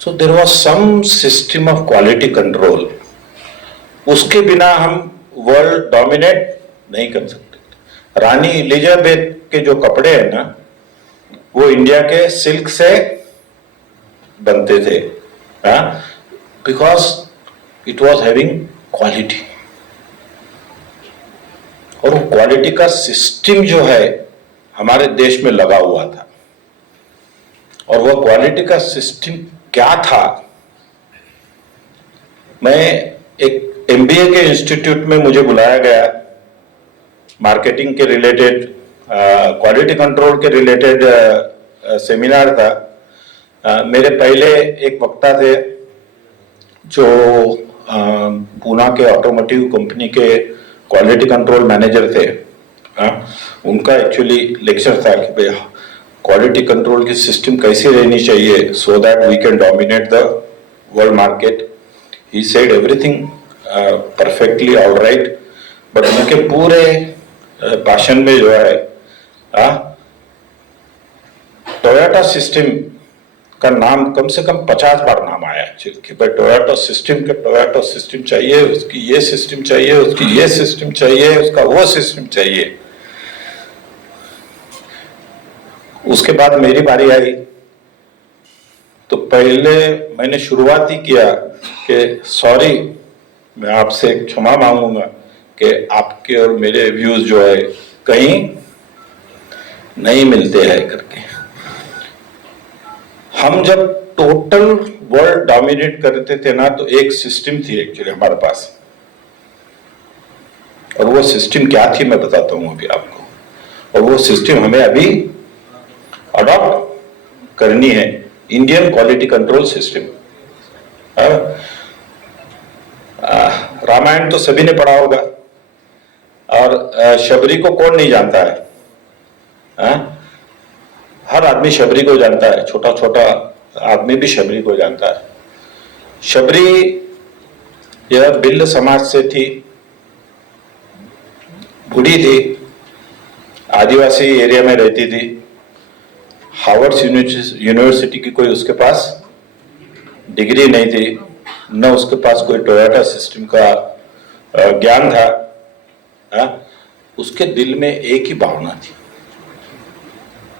so there was some system of quality control. उसके बिना हम वर्ल्ड डोमिनेट नहीं कर सकते। रानी एलिजाबेथ के जो कपड़े हैं ना, वो इंडिया के सिल्क से बनते थे, because it was having quality. और वो क्वालिटी का सिस्टम जो है हमारे देश में लगा हुआ था। और वो क्वालिटी का सिस्टम क्या था? मैं एक एमबीए के इंस्टीट्यूट में मुझे बुलाया गया, मार्केटिंग के रिलेटेड, क्वालिटी कंट्रोल के रिलेटेड सेमिनार था। मेरे पहले एक वक्ता थे जो पूना के ऑटोमोटिव कंपनी के क्वालिटी कंट्रोल मैनेजर थे। उनका एक्चुअली लेक्चर था कि भाई क्वालिटी कंट्रोल की सिस्टम कैसी रहनी चाहिए so that we can dominate the world market. He said everything perfectly all right, but उनके पूरे भाषण में जो है टोयोटा सिस्टम का नाम कम से कम 50 बार नाम आया कि भाई टोयोटा सिस्टम चाहिए, उसकी ये सिस्टम चाहिए, उसकी ये सिस्टम चाहिए, उसका वो सिस्टम चाहिए. उसके बाद मेरी बारी आई तो पहले मैंने शुरुआत ही किया कि सॉरी, मैं आपसे क्षमा मांगूंगा कि आपके और मेरे व्यूज जो है कहीं नहीं मिलते हैं करके. हम जब टोटल वर्ल्ड डोमिनेट करते थे ना तो एक सिस्टम थी एक्चुअली हमारे पास, और वो सिस्टम क्या थी मैं बताता हूं अभी आपको, और वो सिस्टम हमें अभी अडॉप्ट करनी है. Indian quality control system. Ramayan तो सभी ने पढ़ा होगा, और शबरी को कौन नहीं जानता है? हर आदमी शबरी को जानता है, छोटा छोटा आदमी भी शबरी को जानता है. शबरी यह भिल्ल समाज से थी, बूढ़ी थी, आदिवासी एरिया में रहती थी. हार्वर्ड यूनिवर्सिटी की कोई उसके पास डिग्री नहीं थी, न उसके पास कोई टोयोटा सिस्टम का ज्ञान था. उसके दिल में एक ही भावना थी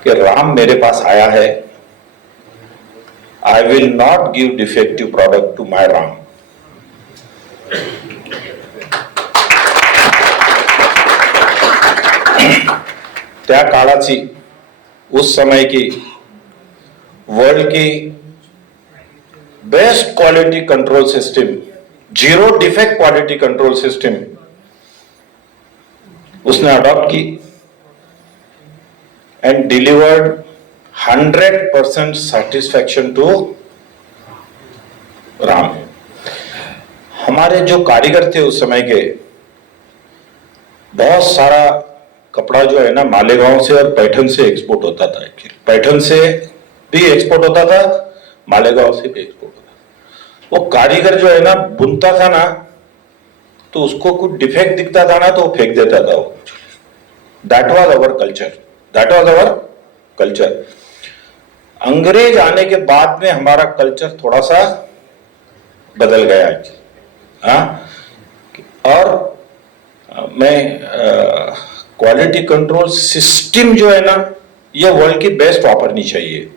कि राम मेरे पास आया है, I will not give defective product to my Ram. त्या काळाची, उस समय की वर्ल्ड की best quality control system, zero defect quality control system उसने अडॉप्ट की and delivered 100% satisfaction to Ram. हमारे जो कारीगर थे उस समय के, बहुत सारा कपड़ा जो है ना मालेगांव से और पैठन से एक्सपोर्ट होता था. पैठन से भी एक्सपोर्ट होता था, मालेगांव से भी एक्सपोर्ट होता था. वो कारीगर जो है ना बुनता था ना, तो उसको कुछ डिफेक्ट दिखता था ना तो वो फेंक देता था. वो दैट वाज अवर कल्चर. अंग्रेज आने के बाद में हमारा कल्चर थोड़ा सा बदल गया है. और मैं क्वालिटी कंट्रोल सिस्टम जो है ना, ये वर्ल्ड की बेस्ट वापरनी चाहिए.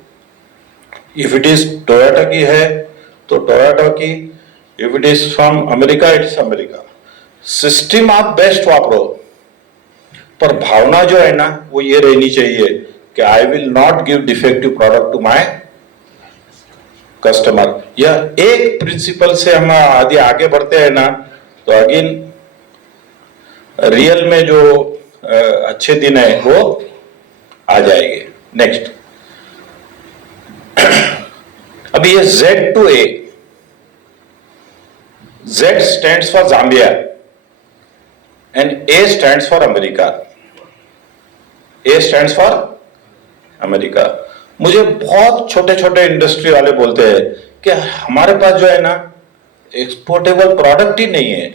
इफ इट इज टोयोटा की है तो टोयोटा की, if it is from America it's America. System आप बेस्ट वापरो, पर भावना जो है ना वो ये रहनी चाहिए कि I will not give defective product to my customer. यह एक प्रिंसिपल से हम आदि आगे बढ़ते हैं ना तो अगेन रियल में जो अच्छे दिन है वो आ जाएंगे. नेक्स्ट, अभी ये Z to A. Z stands for Zambia and A stands for America. A stands for America. मुझे बहुत छोटे छोटे इंडस्ट्री वाले बोलते हैं कि हमारे पास जो है ना एक्सपोर्टेबल प्रोडक्ट ही नहीं है.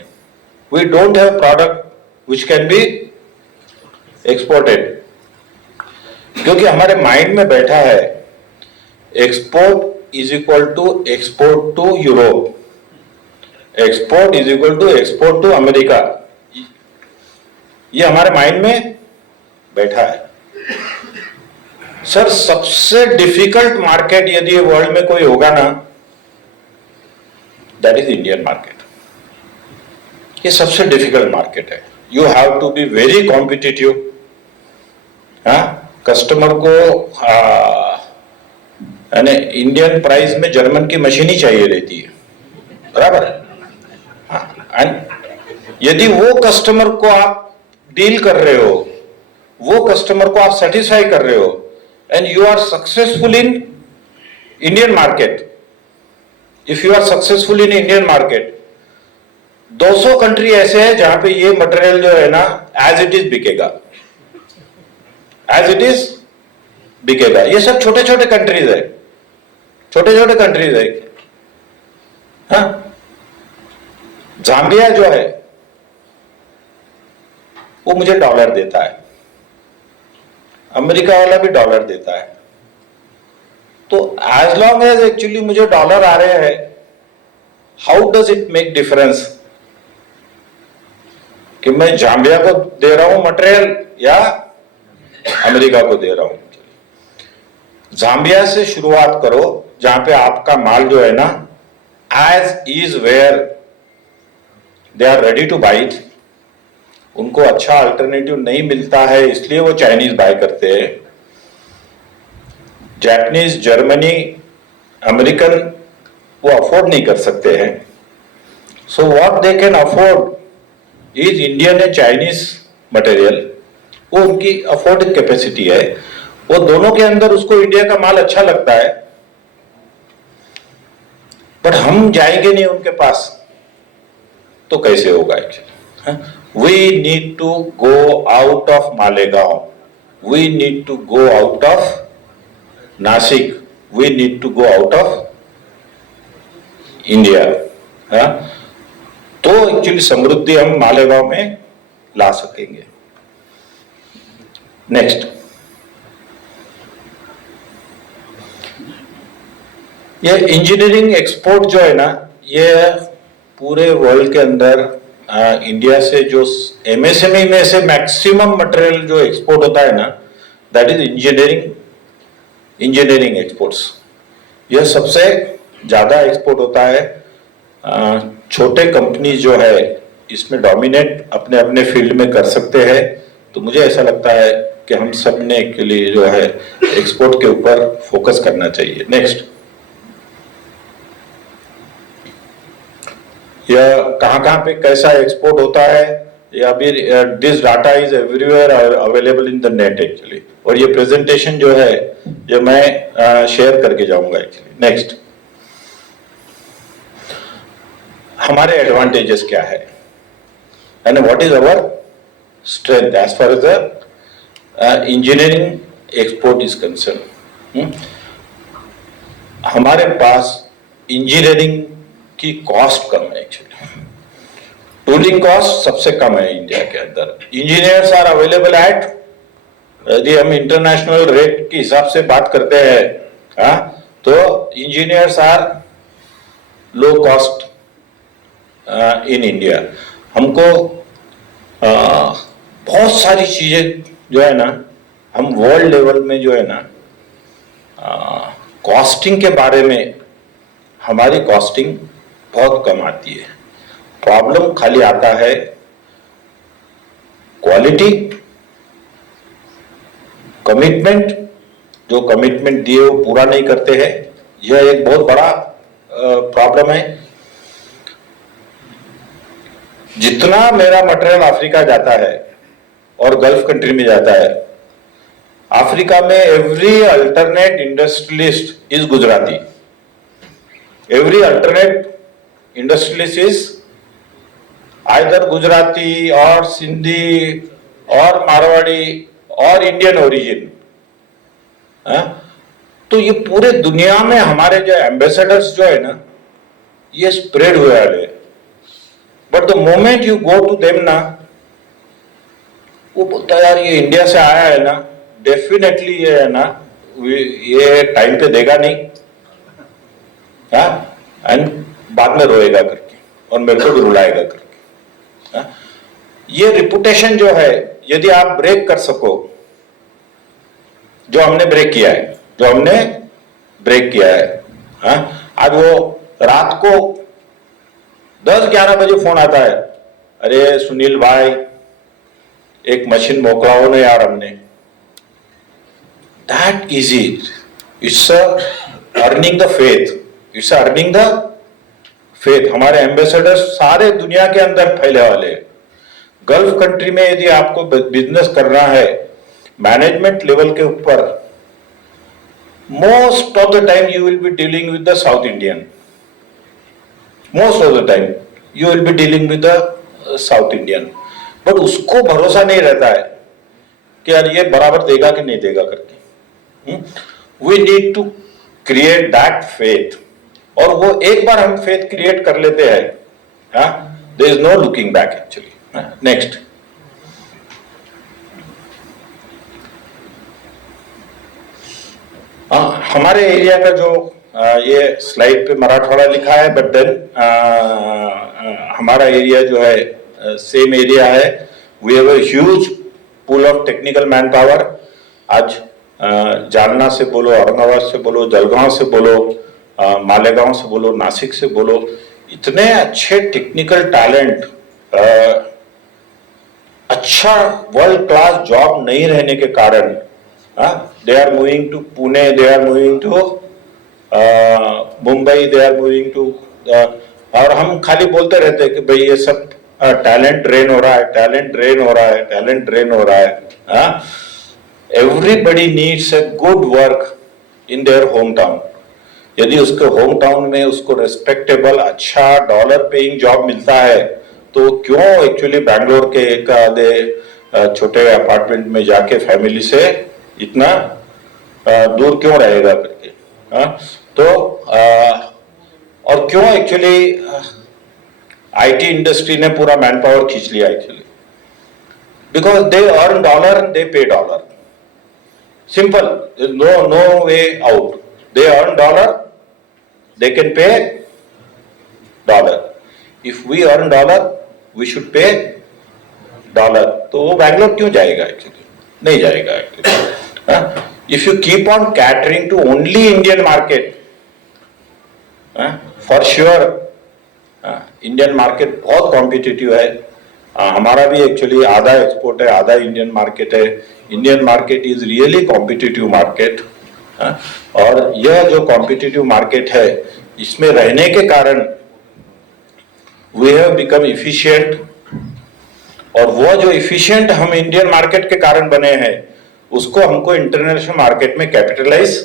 We don't have product which can be exported. क्योंकि हमारे माइंड में बैठा है export is equal to export to Europe, export is equal to export to America. ये हमारे माइंड में बैठा है. सर, सबसे डिफिकल्ट मार्केट यदि वर्ल्ड में कोई होगा ना, दैट इज इंडियन मार्केट. ये सबसे डिफिकल्ट मार्केट है. You have to be very competitive. Customer को यानी इंडियन प्राइस में जर्मन की मशीन ही चाहिए रहती है, बराबर. एंड यदि वो कस्टमर को आप डील कर रहे हो, वो कस्टमर को आप सेटिस्फाई कर रहे हो, and you are successful in Indian market, if you are successful in Indian market, 200 country ऐसे हैं जहां पे ये मटेरियल जो है ना एज इट इज बिकेगा, एज इट इज बिकेगा। ये सब छोटे छोटे कंट्रीज है, छोटे छोटे कंट्रीज है। हाँ, जाम्बिया जो है वो मुझे डॉलर देता है, अमेरिका वाला भी डॉलर देता है। तो एज लॉन्ग एज एक्चुअली मुझे डॉलर आ रहे हैं, how does it make difference कि मैं जाम्बिया को दे रहा हूं मटेरियल या अमेरिका को दे रहा हूं। जाम्बिया से शुरुआत करो, जहां पे आपका माल जो है ना as is where they are ready to buy it. उनको अच्छा अल्टरनेटिव नहीं मिलता है, इसलिए वो चाइनीज बाय करते हैं। जापानीज, जर्मनी, अमेरिकन वो अफोर्ड नहीं कर सकते हैं। So what they can afford is Indian and Chinese material. वो उनकी अफोर्डिंग कैपेसिटी है। वो दोनों के अंदर उसको इंडिया का माल अच्छा लगता है, बट हम जाएंगे नहीं उनके पास तो कैसे होगा actually. We need to go out of Malegaon, we need to go out of Nashik, we need to go out of India. तो एक्चुअली समृद्धि हम मालेगांव में ला सकेंगे। नेक्स्ट, ये इंजीनियरिंग एक्सपोर्ट जो है ना, ये पूरे वर्ल्ड के अंदर इंडिया से जो एमएसएमई में से मैक्सिमम मटेरियल जो एक्सपोर्ट होता है ना, दैट इज इंजीनियरिंग एक्सपोर्ट्स। यह सबसे ज्यादा एक्सपोर्ट होता है। छोटे कंपनी जो है इसमें डोमिनेट अपने अपने फील्ड में कर सकते हैं। तो मुझे ऐसा लगता है कि हम सब ने के लिए जो है एक्सपोर्ट के ऊपर फोकस करना चाहिए। नेक्स्ट, यह कहाँ पे कैसा एक्सपोर्ट होता है, या फिर this data is everywhere available in the net actually. और ये प्रेजेंटेशन जो है ये मैं शेयर करके जाऊंगा एक्चुअली। नेक्स्ट, हमारे एडवांटेजेस क्या है and what is our strength as far as the engineering export is concern. हमारे पास इंजीनियरिंग की कॉस्ट कम है एक्चुअली। टूलिंग कॉस्ट सबसे कम है इंडिया के अंदर। इंजीनियर्स आर अवेलेबल एट, यदि हम इंटरनेशनल रेट के हिसाब से बात करते हैं तो engineers are low cost in India. हमको बहुत सारी चीजें जो है ना, हम वर्ल्ड लेवल में जो है ना कॉस्टिंग के बारे में हमारी कॉस्टिंग बहुत कम आती है। प्रॉब्लम खाली आता है क्वालिटी, कमिटमेंट। जो कमिटमेंट दिए वो पूरा नहीं करते हैं, यह एक बहुत बड़ा प्रॉब्लम है। जितना मेरा मटेरियल अफ्रीका जाता है और गल्फ कंट्री में जाता है, अफ्रीका में every alternate industrialist is Gujarati. Every alternate industrialist is either Gujarati और सिंधी और मारवाड़ी और इंडियन ओरिजिन। तो ये पूरे दुनिया में हमारे जो एम्बेसडर्स जो है ना, ये स्प्रेड हुए वाले। But the moment you go to them ना, वो बोलता है यार ये इंडिया से आया है ना, डेफिनेटली ये है ना, ये टाइम पे देगा नहीं, एंड बाद में रोएगा करके और मेरे को भी रुलाएगा करके। ये रिपुटेशन जो है, यदि आप ब्रेक कर सको, जो हमने ब्रेक किया है, आज वो रात को 10-11 बजे फोन आता है, अरे सुनील भाई एक मशीन मोकलाओ ना यार हमने। That is it, it's earning the faith, it's earning the faith. हमारे एम्बेसडर सारे दुनिया के अंदर फैले वाले। गल्फ कंट्री में यदि आपको बिजनेस करना है मैनेजमेंट लेवल के ऊपर, most of the time you will be dealing with the south Indian. Most of the time you will be dealing with the south Indian. But उसको भरोसा नहीं रहता है कि यार ये बराबर देगा कि नहीं देगा करके। We need to create that faith, और वो एक बार हम फेथ क्रिएट कर लेते हैं, there is no looking back actually. Next, हमारे एरिया का जो ये स्लाइड पे मराठवाड़ा लिखा है, बट देन हमारा एरिया जो है सेम एरिया है। We have a huge pool of technical man power. आज जालना से बोलो, औरंगाबाद से बोलो, जलगांव से बोलो, मालेगांव से बोलो, नासिक से बोलो, इतने अच्छे टेक्निकल टैलेंट, अच्छा वर्ल्ड क्लास जॉब नहीं रहने के कारण they are moving to Pune, they are moving to Mumbai, they are moving to और हम खाली बोलते रहते हैं कि भाई ये सब टैलेंट ड्रेन हो रहा है, टैलेंट ड्रेन हो रहा है, टैलेंट ड्रेन हो रहा है। Everybody needs a good work in their home town. यदि उसके होम टाउन में उसको रेस्पेक्टेबल अच्छा डॉलर पेइंग जॉब मिलता है, तो क्यों एक्चुअली बैंगलोर के एक आधे छोटे अपार्टमेंट में जाके फैमिली से इतना दूर क्यों रहेगा करके। तो और क्यों एक्चुअली आईटी इंडस्ट्री ने पूरा मैन पावर खींच लिया actually, because they earn dollar, they pay dollar, simple, no way out. They earn dollar, they can pay dollar. If we earn dollar, we should pay dollar. तो वो बैंगलोर क्यों जाएगा actually? नहीं जाएगा actually. If you keep on catering to only Indian market, for sure, Indian market बहुत competitive है। हमारा भी एक्चुअली आधा एक्सपोर्ट है, आधा इंडियन मार्केट है। Indian market is really competitive market, और यह जो कॉम्पिटिटिव मार्केट है, इसमें रहने के कारण वी हैव बिकम इफिशिएंट, और वो जो इफिशिएंट हम इंडियन मार्केट के कारण बने हैं, उसको हमको इंटरनेशनल मार्केट में कैपिटलाइज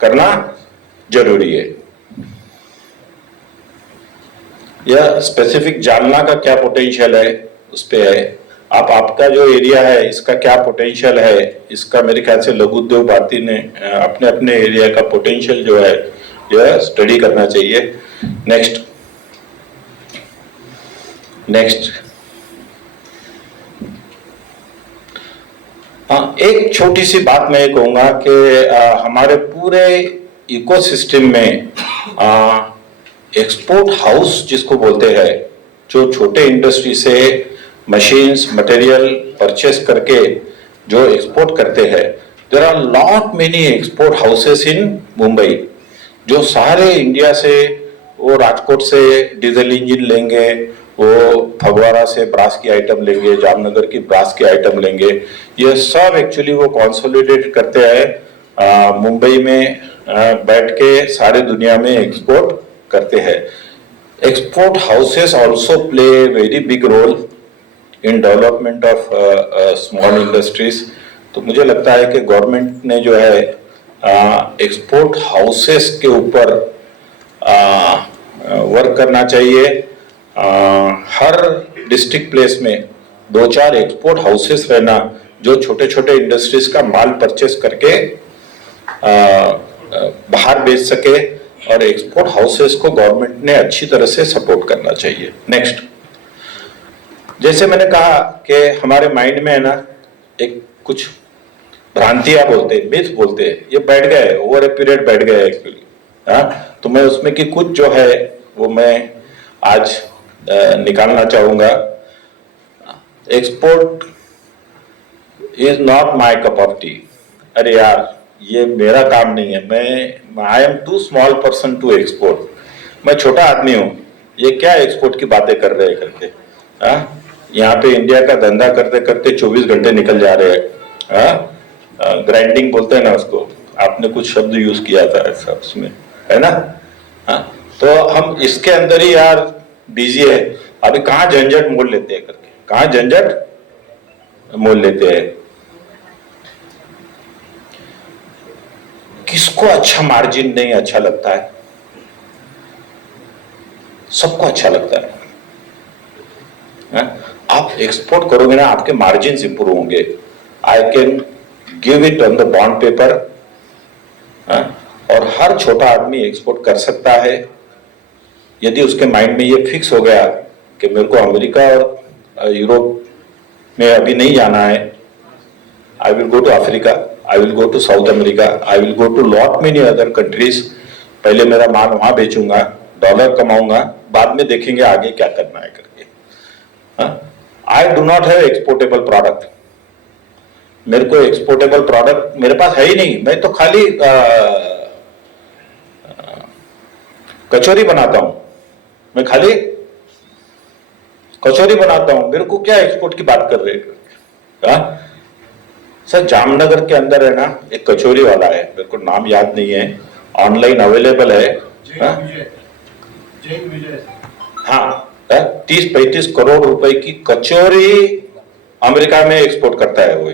करना जरूरी है। यह स्पेसिफिक जालना का क्या पोटेंशियल है उस पे है। आपका जो एरिया है इसका क्या पोटेंशियल है, इसका मेरे ख्याल से लघु उद्योग भारती ने अपने अपने एरिया का पोटेंशियल जो है यह स्टडी करना चाहिए। नेक्स्ट, एक छोटी सी बात मैं ये कहूंगा कि हमारे पूरे इकोसिस्टम में एक्सपोर्ट हाउस जिसको बोलते हैं, जो छोटे इंडस्ट्री से मशीन्स मटेरियल परचेस करके जो एक्सपोर्ट करते हैं, there are lot many export houses in Mumbai, जो सारे इंडिया से, वो राजकोट से डीजल इंजन लेंगे, वो फगवाड़ा से ब्रास की आइटम लेंगे, जामनगर की ब्रास की आइटम लेंगे। ये सब एक्चुअली वो कंसोलिडेट करते हैं, मुंबई में बैठ के सारे दुनिया में एक्सपोर्ट करते हैं। Export houses also play very big role in development of small industries. तो मुझे लगता है कि गवर्नमेंट ने जो है एक्सपोर्ट हाउसेस के ऊपर वर्क करना चाहिए। हर डिस्ट्रिक्ट प्लेस में 2-4 एक्सपोर्ट हाउसेस रहना, जो छोटे छोटे इंडस्ट्रीज का माल परचेस करके बाहर बेच सके, और एक्सपोर्ट हाउसेस को गवर्नमेंट ने अच्छी तरह से सपोर्ट करना चाहिए। नेक्स्ट, जैसे मैंने कहा कि हमारे माइंड में है ना एक कुछ भ्रांतियां बोलते हैं, मिथ बोलते हैं, ये बैठ गए, ओवर ए पीरियड बैठ गए एक्चुअली। तो मैं उसमें की कुछ जो है वो मैं आज निकालना चाहूंगा। Export is not my cup of tea. अरे यार, ये मेरा काम नहीं है, मैं I am too small person to export. मैं छोटा आदमी हूँ, ये क्या एक्सपोर्ट की बातें कर रहे हैं करके। यहाँ पे इंडिया का धंधा करते करते 24 घंटे निकल जा रहे हैं। ग्राइंडिंग बोलते हैं ना उसको, आपने कुछ शब्द यूज किया था उसमें, है ना। तो हम इसके अंदर ही यार बिजी है। अभी कहाँ झंझट मोल लेते हैं करके, कहाँ झंझट मोल लेते हैं। किसको अच्छा मार्जिन नहीं अच्छा लगता है? सबको अच्छा लगता है। आप एक्सपोर्ट करोगे ना, आपके मार्जिन इंप्रूव होंगे। I can give it on the bond paper, और हर छोटा आदमी एक्सपोर्ट कर सकता है यदि उसके माइंड में ये फिक्स हो गया कि मेरे को अमेरिका और यूरोप में अभी नहीं जाना है। I will go to Africa, I will go to South America, I will go to lot many other countries. पहले मेरा माल वहां बेचूंगा, डॉलर कमाऊंगा, बाद में देखेंगे आगे क्या करना है करके। I do not have exportable product. मेरे को एक्सपोर्टेबल प्रोडक्ट मेरे पास है ही नहीं। मैं तो खाली कचौरी बनाता हूं, मैं खाली कचौरी बनाता हूं, मेरे को क्या एक्सपोर्ट की बात कर रहे हैं। सर जामनगर के अंदर है ना एक कचौरी वाला है, मेरे को नाम याद नहीं है, ऑनलाइन अवेलेबल है। हाँ, 30-35 करोड़ रुपए की कचौरी अमेरिका में एक्सपोर्ट करता है वो।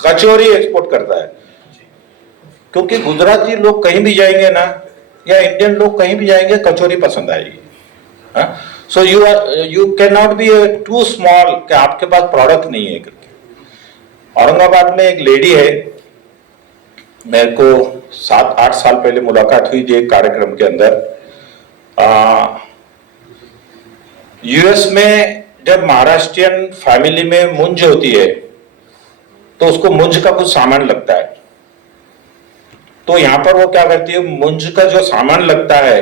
कचौरी एक्सपोर्ट करता है, क्योंकि गुजराती लोग कहीं भी जाएंगे ना, या इंडियन लोग कहीं भी जाएंगे, कचौरी पसंद आएगी। So you can not be too small कि आपके पास प्रोडक्ट नहीं है करके। औरंगाबाद में एक लेडी है, मेरे को 7-8 साल पहले मुलाकात हुई थी एक कार्यक्रम के अंदर। यूएस में जब महाराष्ट्रियन फैमिली में मुंज होती है तो उसको मुंज का कुछ सामान लगता है, तो यहां पर वो क्या करती है, मुंज का जो सामान लगता है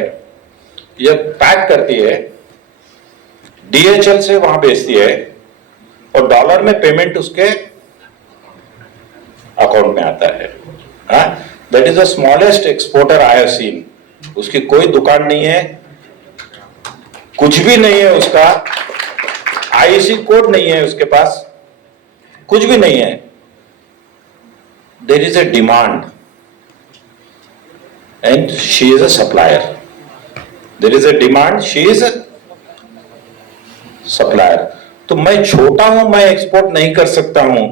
ये पैक करती है, डीएचएल से वहां भेजती है, और डॉलर में पेमेंट उसके अकाउंट में आता है। That is the smallest exporter I have seen. उसकी कोई दुकान नहीं है, कुछ भी नहीं है, उसका आईसी कोड नहीं है उसके पास, कुछ भी नहीं है। There is a demand and she is a supplier. There is a demand, she is a supplier. तो मैं छोटा हूं, मैं एक्सपोर्ट नहीं कर सकता हूं,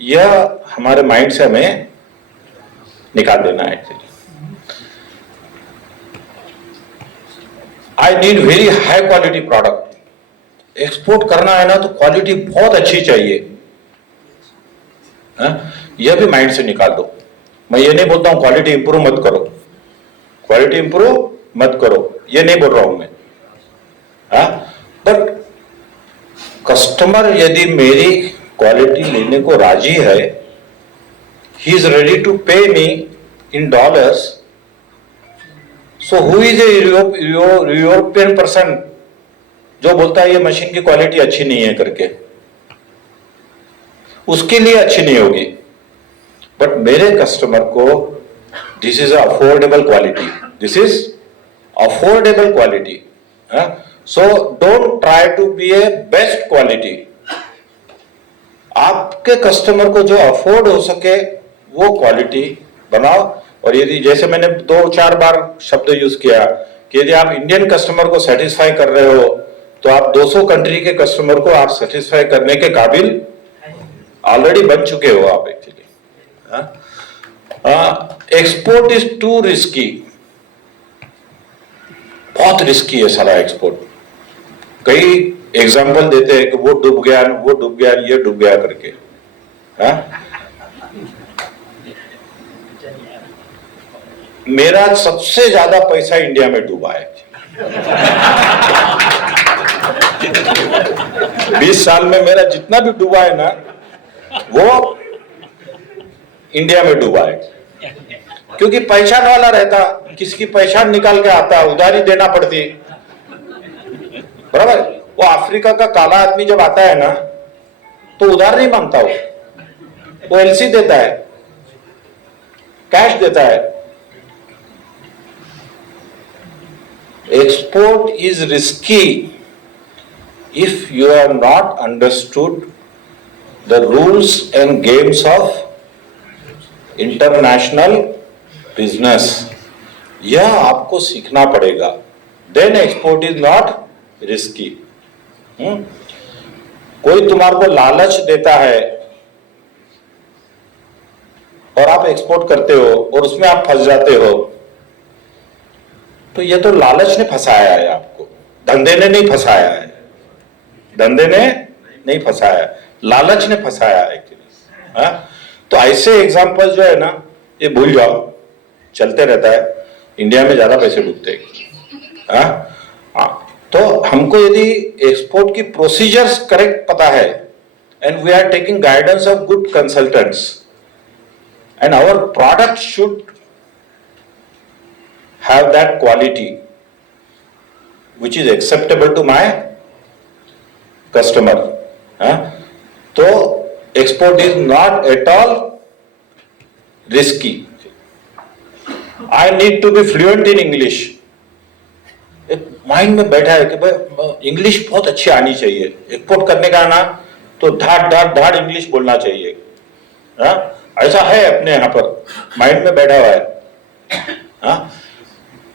यह हमारे माइंड से हमें निकाल देना है। I need very high quality product. Export करना है ना तो क्वालिटी बहुत अच्छी चाहिए, यह भी माइंड से निकाल दो। मैं ये नहीं बोलता हूं क्वालिटी इंप्रूव मत करो, क्वालिटी इंप्रूव मत करो, ये नहीं बोल रहा हूं मैं। बट कस्टमर यदि मेरी क्वालिटी लेने को राजी है, he is ready to pay me in dollars, so who is a European person जो बोलता है ये मशीन की क्वालिटी अच्छी नहीं है करके, उसके लिए अच्छी नहीं होगी। बट मेरे कस्टमर को this is affordable quality, this is affordable quality. So don't try to be a best quality. आपके कस्टमर को जो अफोर्ड हो सके वो क्वालिटी बनाओ। और यदि जैसे मैंने 2-4 बार शब्द यूज किया कि यदि आप इंडियन कस्टमर को सेटिस्फाई कर रहे हो तो आप 200 कंट्री के कस्टमर को आप सेटिस्फाई करने के काबिल ऑलरेडी बन चुके हो आप actually. Export is to risky, बहुत रिस्की है सारा एक्सपोर्ट। कई एग्जाम्पल देते हैं कि वो डूब गया, वो डूब गया, ये डूब गया करके। मेरा सबसे ज्यादा पैसा इंडिया में डूबा है। 20 साल में मेरा जितना भी डूबा है ना वो इंडिया में डूबा है, क्योंकि पहचान वाला रहता, किसी की पहचान निकाल के आता, उधारी देना पड़ती, बराबर। वो अफ्रीका का काला आदमी जब आता है ना तो उधार नहीं मांगता, वो एलसी देता है, कैश देता है। Export is risky if you have not understood the rules and games of international business. यह आपको सीखना पड़ेगा, then export is not risky. कोई तुम्हारे को लालच देता है और आप एक्सपोर्ट करते हो और उसमें आप फंस जाते हो, तो यह तो लालच ने फंसाया है आपको, धंधे ने नहीं फंसाया है, धंधे ने नहीं फंसाया। लालच ने फंसाया है एक्चुअली। तो ऐसे एग्जाम्पल जो है ना, ये भूल जाओ, चलते रहता है, इंडिया में ज्यादा पैसे डूबते हैं। तो हमको यदि एक्सपोर्ट की प्रोसीजर्स करेक्ट पता है, and we are taking guidance of good consultants, and our product should have that quality which is acceptable to my customer, तो export is not at all risky. I need to be fluent in English. एक mind में बैठा है कि भाई English बहुत अच्छी आनी चाहिए, एक्सपोर्ट करने का ना तो धाड़ धाड़ धाड़ इंग्लिश बोलना चाहिए। ऐसा है अपने यहाँ पर माइंड में बैठा हुआ है।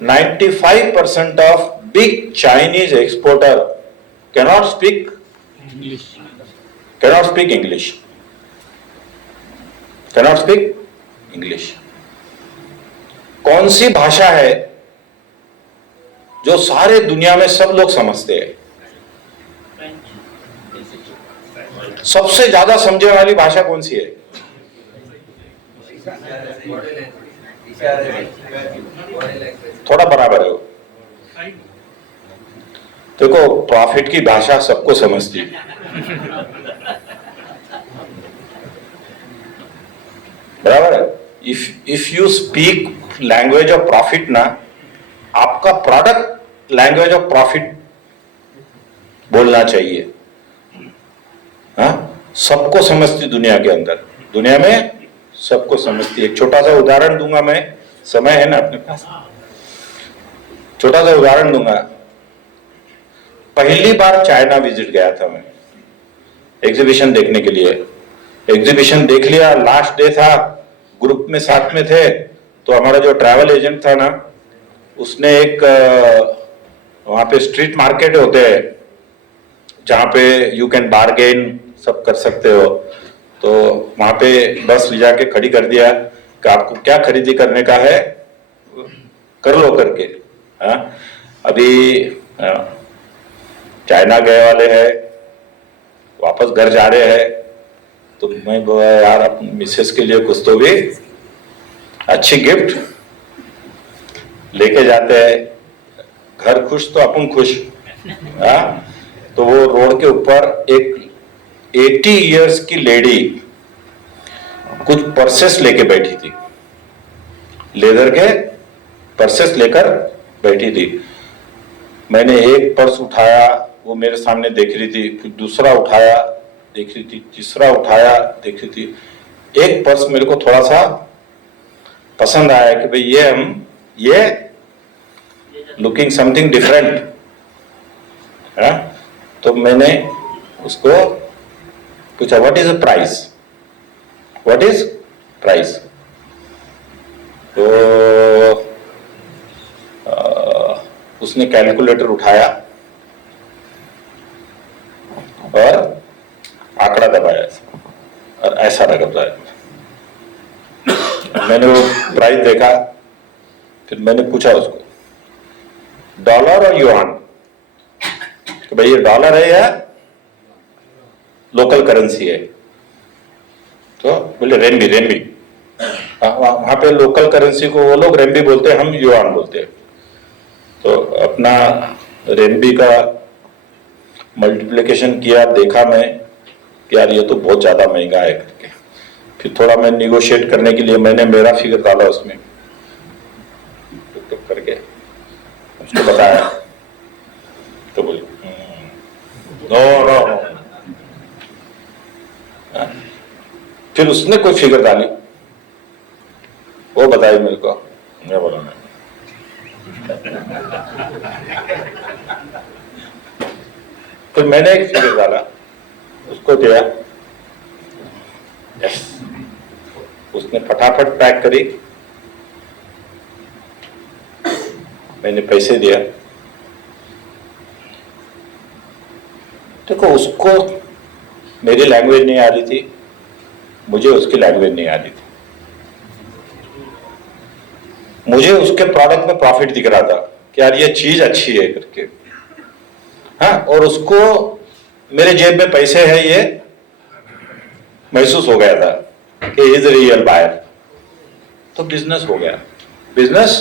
95% of big Chinese exporter cannot speak English. Cannot speak English. Cannot speak English. कौन सी भाषा है जो सारे दुनिया में सब लोग समझते हैं? सबसे ज्यादा समझने वाली भाषा कौन सी है? थोड़ा बराबर है वो। देखो, प्रॉफिट की भाषा सबको समझती है, बराबर है। If you speak language of profit ना, आपका प्रोडक्ट लैंग्वेज ऑफ प्रॉफिट बोलना चाहिए। सबको समझती दुनिया के अंदर, दुनिया में सबको समझती। एक छोटा सा उदाहरण दूंगा मैं, समय है ना अपने पास? छोटा सा उदाहरण दूंगा। पहली बार चाइना विजिट गया था मैं एग्जीबिशन देखने के लिए। एग्जीबिशन देख लिया, लास्ट डे था, ग्रुप में साथ में थे, तो हमारा जो ट्रैवल एजेंट था ना, उसने एक वहां पे स्ट्रीट मार्केट होते हैं जहां पे यू कैन बार्गेन, सब कर सकते हो। तो वहां पे बस ले जाके खड़ी कर दिया कि आपको क्या खरीदी करने का है कर लो करके। अभी चाइना गए वाले हैं, वापस घर जा रहे हैं, तो मैं बोला यार अपनी मिसेस के लिए कुछ तो भी अच्छी गिफ्ट लेके जाते हैं, घर खुश तो अपन खुश। तो वो रोड के ऊपर एक 80 इयर्स की लेडी कुछ पर्सेस लेके बैठी थी, लेदर के पर्सेस लेकर बैठी थी। मैंने एक पर्स उठाया, वो मेरे सामने देख रही थी, फिर दूसरा उठाया देख रही थी, तीसरा उठाया देख रही थी। एक पर्स मेरे को थोड़ा सा पसंद आया कि भाई ये लुकिंग समथिंग डिफरेंट है। तो मैंने उसको पूछा what is the price, what is price. तो उसने कैलकुलेटर उठाया और आंकड़ा दबाया और ऐसा दबाया। मैंने वो प्राइस देखा, फिर मैंने पूछा उसको डॉलर और युआन, तो भाई ये डॉलर है या लोकल करेंसी है? तो बोले रेनबी, रेनबी। वहां पे लोकल करेंसी को वो लोग रेनबी बोलते हैं, हम युआन बोलते हैं। तो अपना रेनबी का मल्टीप्लिकेशन किया, देखा मैं कि यार ये तो बहुत ज्यादा महंगा है करके। फिर थोड़ा मैं निगोशिएट करने के लिए मैंने मेरा फिगर डाला उसमें, तो करके उसको बताया। तो बोले नो नो। फिर उसने कोई फिगर डाली, वो बताई मेरे को, मैं बोला नहीं। फिर मैंने एक फिगर डाला, उसको दिया, यस। उसने फटाफट पैक करी, मैंने पैसे दिया। देखो, उसको मेरी लैंग्वेज नहीं आ रही थी, मुझे उसकी लैंग्वेज नहीं आ रही थी। मुझे उसके प्रोडक्ट में प्रॉफिट दिख रहा था कि यार ये चीज अच्छी है करके, हाँ, और उसको मेरे जेब में पैसे है ये महसूस हो गया था कि इज रियल बायर, तो बिजनेस हो गया, बिजनेस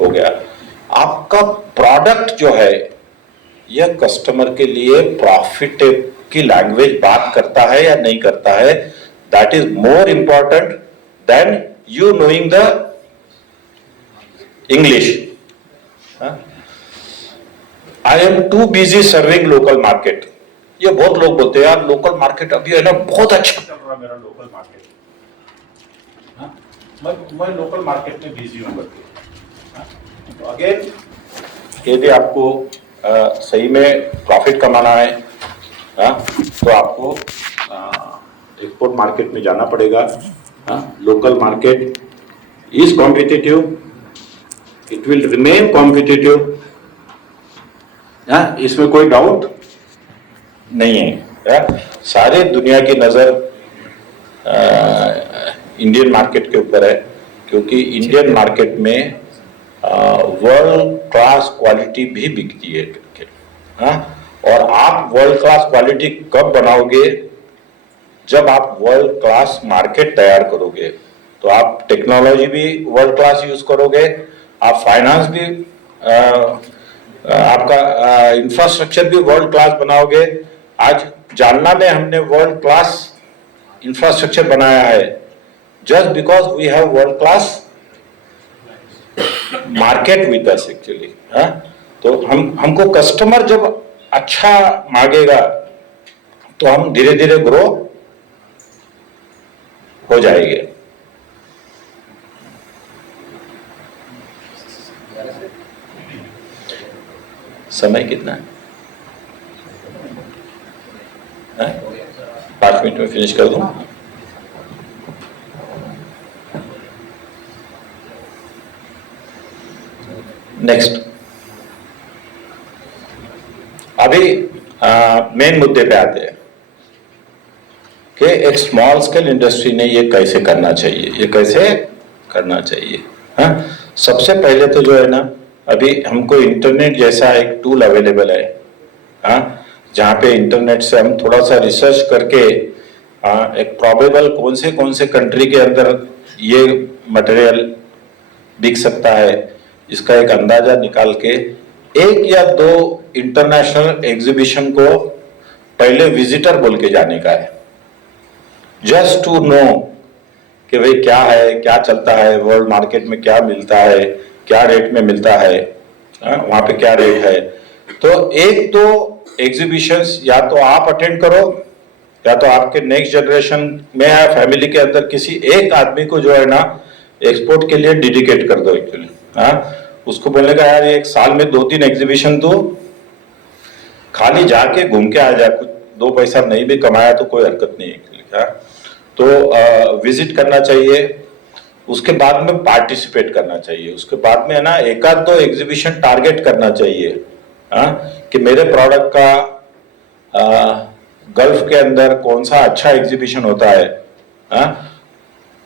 हो गया। आपका प्रोडक्ट जो है यह कस्टमर के लिए प्रॉफिट की लैंग्वेज बात करता है या नहीं करता है, that is more important than you knowing the English. I am too busy serving local market. ये बहुत लोग बोलते हैं यार लोकल मार्केट अभी है ना बहुत अच्छा चल रहा है मेरा लोकल मार्केट, मैं लोकल मार्केट में बिजी हूं करके। तो अगेन यदि आपको सही में प्रॉफिट कमाना है तो आपको एक्सपोर्ट मार्केट में जाना पड़ेगा। Local market is competitive, it will remain competitive, इसमें कोई डाउट नहीं है। सारे दुनिया की नजर इंडियन मार्केट के ऊपर है, क्योंकि इंडियन मार्केट में वर्ल्ड क्लास क्वालिटी भी बिकती है और आप वर्ल्ड क्लास क्वालिटी कब बनाओगे, जब आप वर्ल्ड क्लास मार्केट तैयार करोगे। तो आप टेक्नोलॉजी भी वर्ल्ड क्लास यूज करोगे, आप फाइनेंस भी आपका इंफ्रास्ट्रक्चर भी वर्ल्ड क्लास बनाओगे। आज जालना में हमने वर्ल्ड क्लास इंफ्रास्ट्रक्चर बनाया है just because we have world class market with us actually. तो हमको कस्टमर जब अच्छा मांगेगा तो हम धीरे धीरे ग्रो हो जाएंगे। समय कितना है? 5 मिनट में फिनिश कर दूं। नेक्स्ट, अभी मेन मुद्दे पे आते हैं कि एक स्मॉल स्केल इंडस्ट्री ने ये कैसे करना चाहिए, ये कैसे करना चाहिए। सबसे पहले तो जो है ना, अभी हमको इंटरनेट जैसा एक टूल अवेलेबल है, जहाँ पे इंटरनेट से हम थोड़ा सा रिसर्च करके एक प्रोबेबल कौन से कंट्री के अंदर ये मटेरियल बिक सकता है, इसका एक अंदाजा निकाल के 1 या 2 इंटरनेशनल एग्जीबिशन को पहले विजिटर बोल के जाने का है, जस्ट टू नो कि भाई क्या है, क्या चलता है वर्ल्ड मार्केट में, क्या मिलता है, क्या रेट में मिलता है, वहां पे क्या रेट है। तो 1-2 एग्जीबिशंस या तो आप अटेंड करो या तो आपके नेक्स्ट जनरेशन में या फैमिली के अंदर किसी एक आदमी को जो है ना एक्सपोर्ट के लिए डेडिकेट कर दो एक्चुअली। उसको बोलने का यार एक साल में 2-3 एग्जीबिशन तो खाली जाके घूम के आ जा, कुछ 2 पैसा नहीं भी कमाया तो कोई हरकत नहीं है। तो विजिट करना चाहिए, उसके बाद में पार्टिसिपेट करना चाहिए, उसके बाद में है ना 1-2 एग्जीबिशन टारगेट करना चाहिए कि मेरे प्रोडक्ट का गल्फ के अंदर कौन सा अच्छा एग्जीबिशन होता है,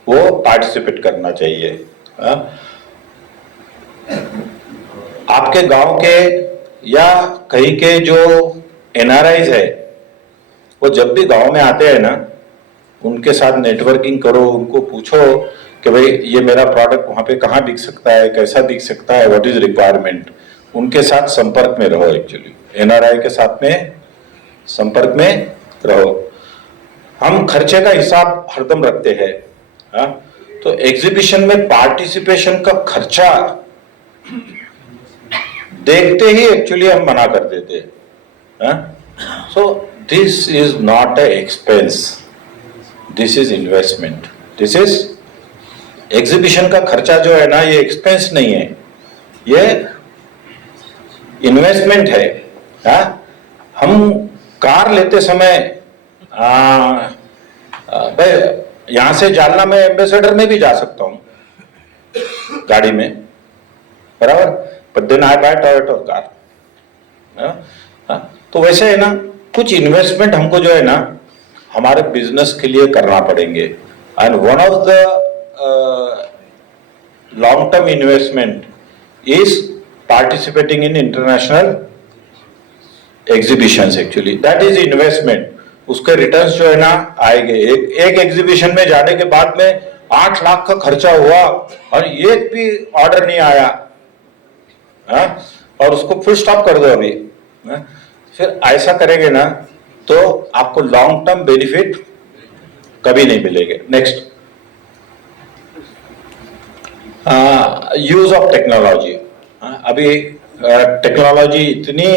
वो पार्टिसिपेट करना चाहिए। आपके गांव के या कहीं के जो एनआरआईज है, वो जब भी गांव में आते हैं ना, उनके साथ नेटवर्किंग करो, उनको पूछो कि भाई ये मेरा प्रोडक्ट वहां पे कहाँ बिक सकता है, कैसा बिक सकता है, व्हाट इज रिक्वायरमेंट। उनके साथ संपर्क में रहो एक्चुअली, एनआरआई के साथ में संपर्क में रहो। हम खर्चे का हिसाब हरदम रखते हैं, तो एग्जीबिशन में पार्टिसिपेशन का खर्चा देखते ही एक्चुअली हम मना कर देते हैं। So this is not a expense, this is investment. This is exhibition का खर्चा जो है ना, ये एक्सपेंस नहीं है, ये इन्वेस्टमेंट है। हम कार लेते समय भाई यहां से जालना में एम्बेसडर में भी जा सकता हूं गाड़ी में, बराबर, but then I buy Toyota car. तो वैसे है ना, कुछ इन्वेस्टमेंट हमको जो है ना हमारे बिजनेस के लिए करना पड़ेंगे। And one of the long term investment is participating in international exhibitions actually, that is investment. उसके रिटर्न्स जो है ना आएंगे। एक एग्जीबिशन में जाने के बाद में 8 लाख का खर्चा हुआ और एक भी ऑर्डर नहीं आया, हा? और उसको फुल स्टॉप कर दो अभी, हा? फिर ऐसा करेंगे ना तो आपको लॉन्ग टर्म बेनिफिट कभी नहीं मिलेंगे। Next, use of technology. अभी टेक्नोलॉजी इतनी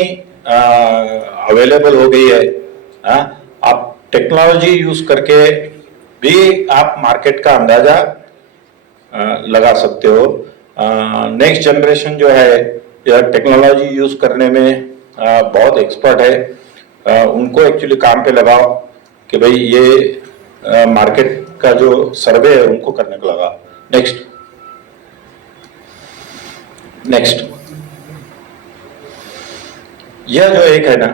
अवेलेबल हो गई है, आप टेक्नोलॉजी यूज करके भी आप मार्केट का अंदाजा लगा सकते हो। नेक्स्ट जनरेशन जो है यह टेक्नोलॉजी यूज करने में बहुत एक्सपर्ट है, उनको एक्चुअली काम पे लगाओ कि भाई ये मार्केट का जो सर्वे है उनको करने को लगा। नेक्स्ट, यह जो एक है ना,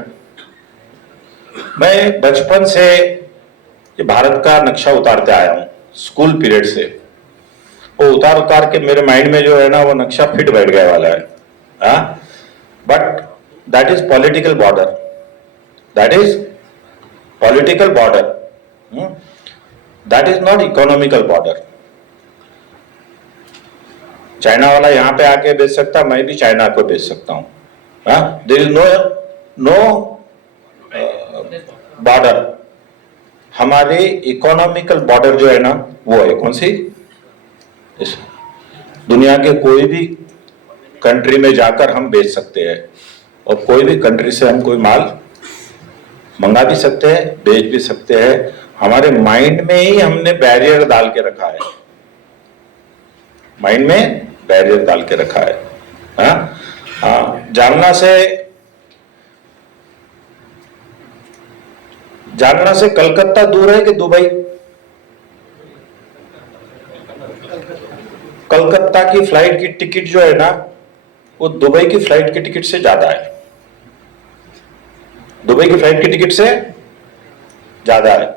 मैं बचपन से ये भारत का नक्शा उतारते आया हूं, स्कूल पीरियड से। वो उतार के मेरे माइंड में जो है ना वो नक्शा फिट बैठ गया वाला है। But that is political border, that is political border, that is not economical border. China वाला यहां पे आके बेच सकता, मैं भी चाइना को बेच सकता हूं। There is no border. हमारे इकोनॉमिकल बॉर्डर जो है ना वो है कौन सी, इस दुनिया के कोई भी कंट्री में जाकर हम बेच सकते हैं और कोई भी कंट्री से हम कोई माल मंगा भी सकते हैं, बेच भी सकते हैं। हमारे माइंड में ही हमने बैरियर डाल के रखा है, माइंड में बैरियर डाल के रखा है। जालना से कलकत्ता दूर है कि दुबई? कलकत्ता की फ्लाइट की टिकट जो है ना वो दुबई की फ्लाइट की टिकट से ज्यादा है, दुबई की फ्लाइट की टिकट से ज्यादा है।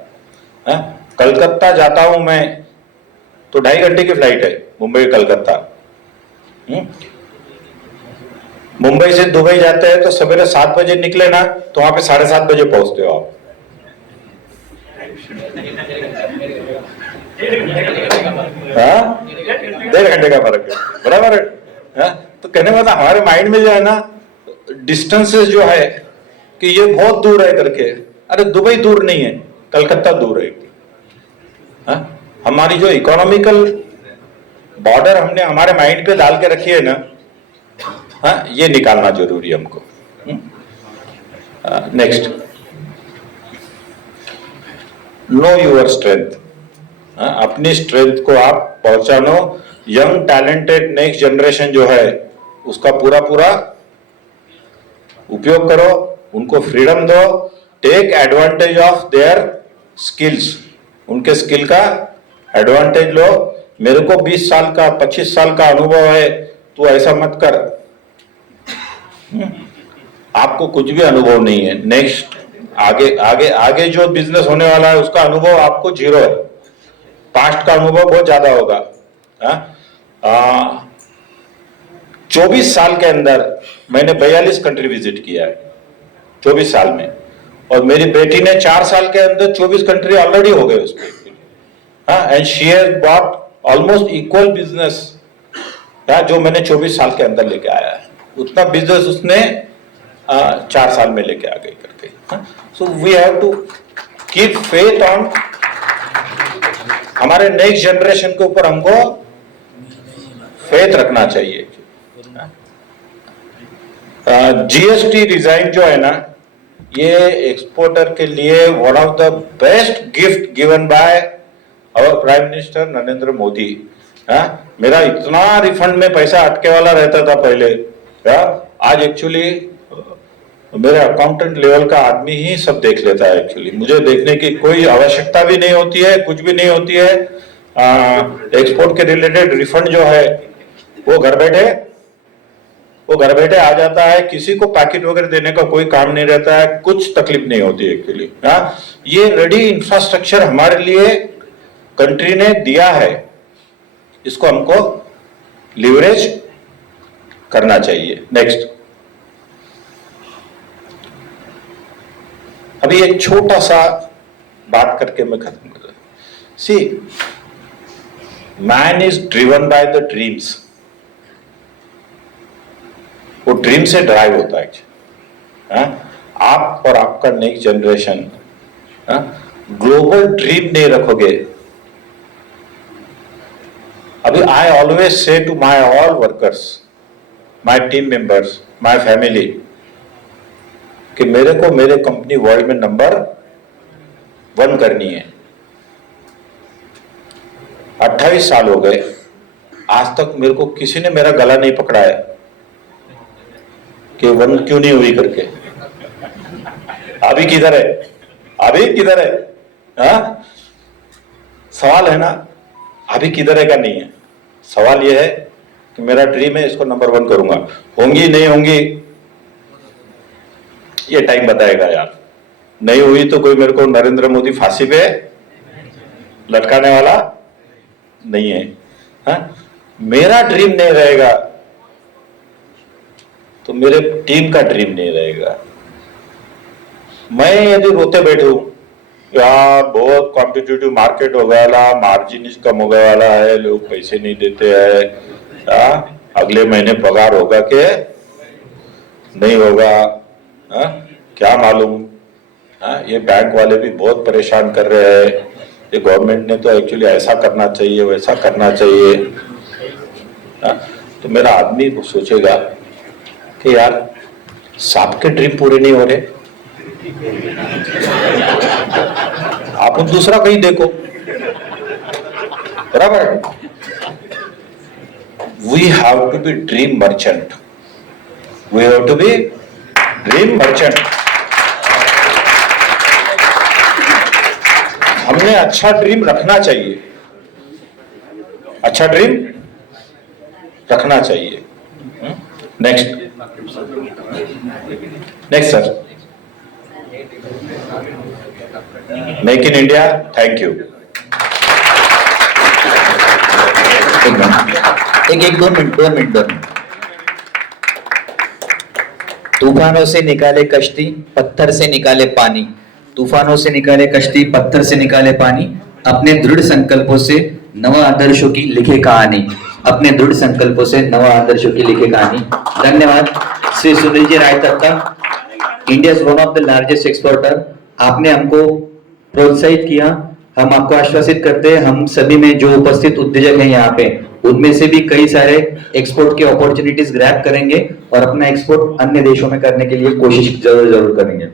कलकत्ता जाता हूं मैं तो 2.5 घंटे की फ्लाइट है, मुंबई कलकत्ता। मुंबई से दुबई जाते हैं तो सवेरे 7 बजे निकले ना तो वहां पे 7:30 बजे पहुंचते हो आप। हाँ, 1.5 घंटे का फर्क है, बराबर है। तो कहने का मतलब हमारे माइंड में जो है ना डिस्टेंसेस जो है कि ये बहुत दूर है करके, अरे दुबई दूर नहीं है, कलकत्ता दूर है। हमारी जो इकोनॉमिकल बॉर्डर हमने हमारे माइंड पे डाल के रखी है ना, ये निकालना जरूरी है हमको। Next, know your strength. अपनी स्ट्रेंथ को आप पहचानो। यंग टैलेंटेड नेक्स्ट जनरेशन जो है उसका पूरा पूरा उपयोग करो, उनको फ्रीडम दो, take advantage of their skills, उनके स्किल का एडवांटेज लो। मेरे को 20 साल का 25 साल का अनुभव है, तो ऐसा मत कर, आपको कुछ भी अनुभव नहीं है। नेक्स्ट, आगे आगे आगे जो बिजनेस होने वाला है उसका अनुभव आपको 0 है, पास्ट का अनुभव बहुत ज्यादा होगा। 24 साल के अंदर मैंने 42 कंट्री विजिट किया है 24 साल में, और मेरी बेटी ने 4 साल के अंदर 24 कंट्री ऑलरेडी हो गए उसके। And she has bot almost equal business जो मैंने 24 साल के अंदर लेके आया है, उतना बिजनेस उसने 4 साल में लेके आ गई करके। So we have to keep faith on हमारे नेक्स्ट जनरेशन के ऊपर, हमको फेथ रखना चाहिए। जीएसटी रिजाइन जो है ना, ये एक्सपोर्टर के लिए one of the best gift given by our prime minister Narendra Modi. मेरा इतना रिफंड में पैसा अटके वाला रहता था पहले, आज एक्चुअली मेरे अकाउंटेंट लेवल का आदमी ही सब देख लेता है। एक्चुअली मुझे देखने की कोई आवश्यकता भी नहीं होती है, कुछ भी नहीं होती है। एक्सपोर्ट के रिलेटेड रिफंड जो है वो घर बैठे आ जाता है, किसी को पैकेट वगैरह देने का कोई काम नहीं रहता है, कुछ तकलीफ नहीं होती है एक्चुअली। ये रेडी इंफ्रास्ट्रक्चर हमारे लिए कंट्री ने दिया है, इसको हमको लिवरेज करना चाहिए। नेक्स्ट, अभी एक छोटा सा बात करके मैं खत्म कर रहा हूं। See, man is driven by the dreams. वो ड्रीम से ड्राइव होता है। आप और आपका नेक्स्ट जनरेशन ग्लोबल ड्रीम नहीं रखोगे। अभी I always say to my all workers, my team members, my family, कि मेरे को मेरे कंपनी वर्ल्ड में नंबर 1 करनी है। 28 साल हो गए, आज तक मेरे को किसी ने मेरा गला नहीं पकड़ा है कि 1 क्यों नहीं हुई करके। अभी किधर है, अभी किधर है? सवाल है ना, अभी किधर है का नहीं है। सवाल यह है कि मेरा ड्रीम है, इसको नंबर 1 करूंगा। होंगी नहीं होंगी ये टाइम बताएगा यार। नहीं हुई तो कोई मेरे को नरेंद्र मोदी फांसी पे लटकाने वाला नहीं है। मेरा ड्रीम नहीं रहेगा तो मेरे टीम का ड्रीम नहीं रहेगा। मैं यदि रोते बैठूं यार बहुत कॉम्पिटिटिव मार्केट हो गया, मार्जिन कम हो गया वाला है, लोग पैसे नहीं देते हैं, अगले महीने पगार होगा कि नहीं होगा, क्या मालूम। ये बैंक वाले भी बहुत परेशान कर रहे हैं, ये गवर्नमेंट ने तो एक्चुअली ऐसा करना चाहिए वैसा करना चाहिए। तो मेरा आदमी को सोचेगा कि यार सांप के ड्रीम पूरे नहीं हो रहे, आप दूसरा कहीं देखो, बराबर। We have to be dream merchant, we have to be dream merchant. हमने अच्छा ड्रीम रखना चाहिए, अच्छा ड्रीम रखना चाहिए। Next sir, make in India. Thank you. एक 2 मिनट। तूफानों से निकाले कश्ती, पत्थर से निकाले पानी। तूफानों से निकाले कश्ती, पत्थर से निकाले पानी। अपने दृढ़ संकल्पों से नव आदर्शों की लिखे कहानी। अपने दृढ़ संकल्पों से नव आदर्शों की लिखे कहानी। धन्यवाद Shri Sunil ji Rai Tatta, India one of the largest exporter. आपने हमको प्रोत्साहित किया, हम आपको आश्वासित करते हैं हम सभी में जो उपस्थित उद्योजक हैं यहाँ पे, उनमें से भी कई सारे एक्सपोर्ट के अपॉर्चुनिटीज ग्रैब करेंगे और अपना एक्सपोर्ट अन्य देशों में करने के लिए कोशिश जरूर करेंगे।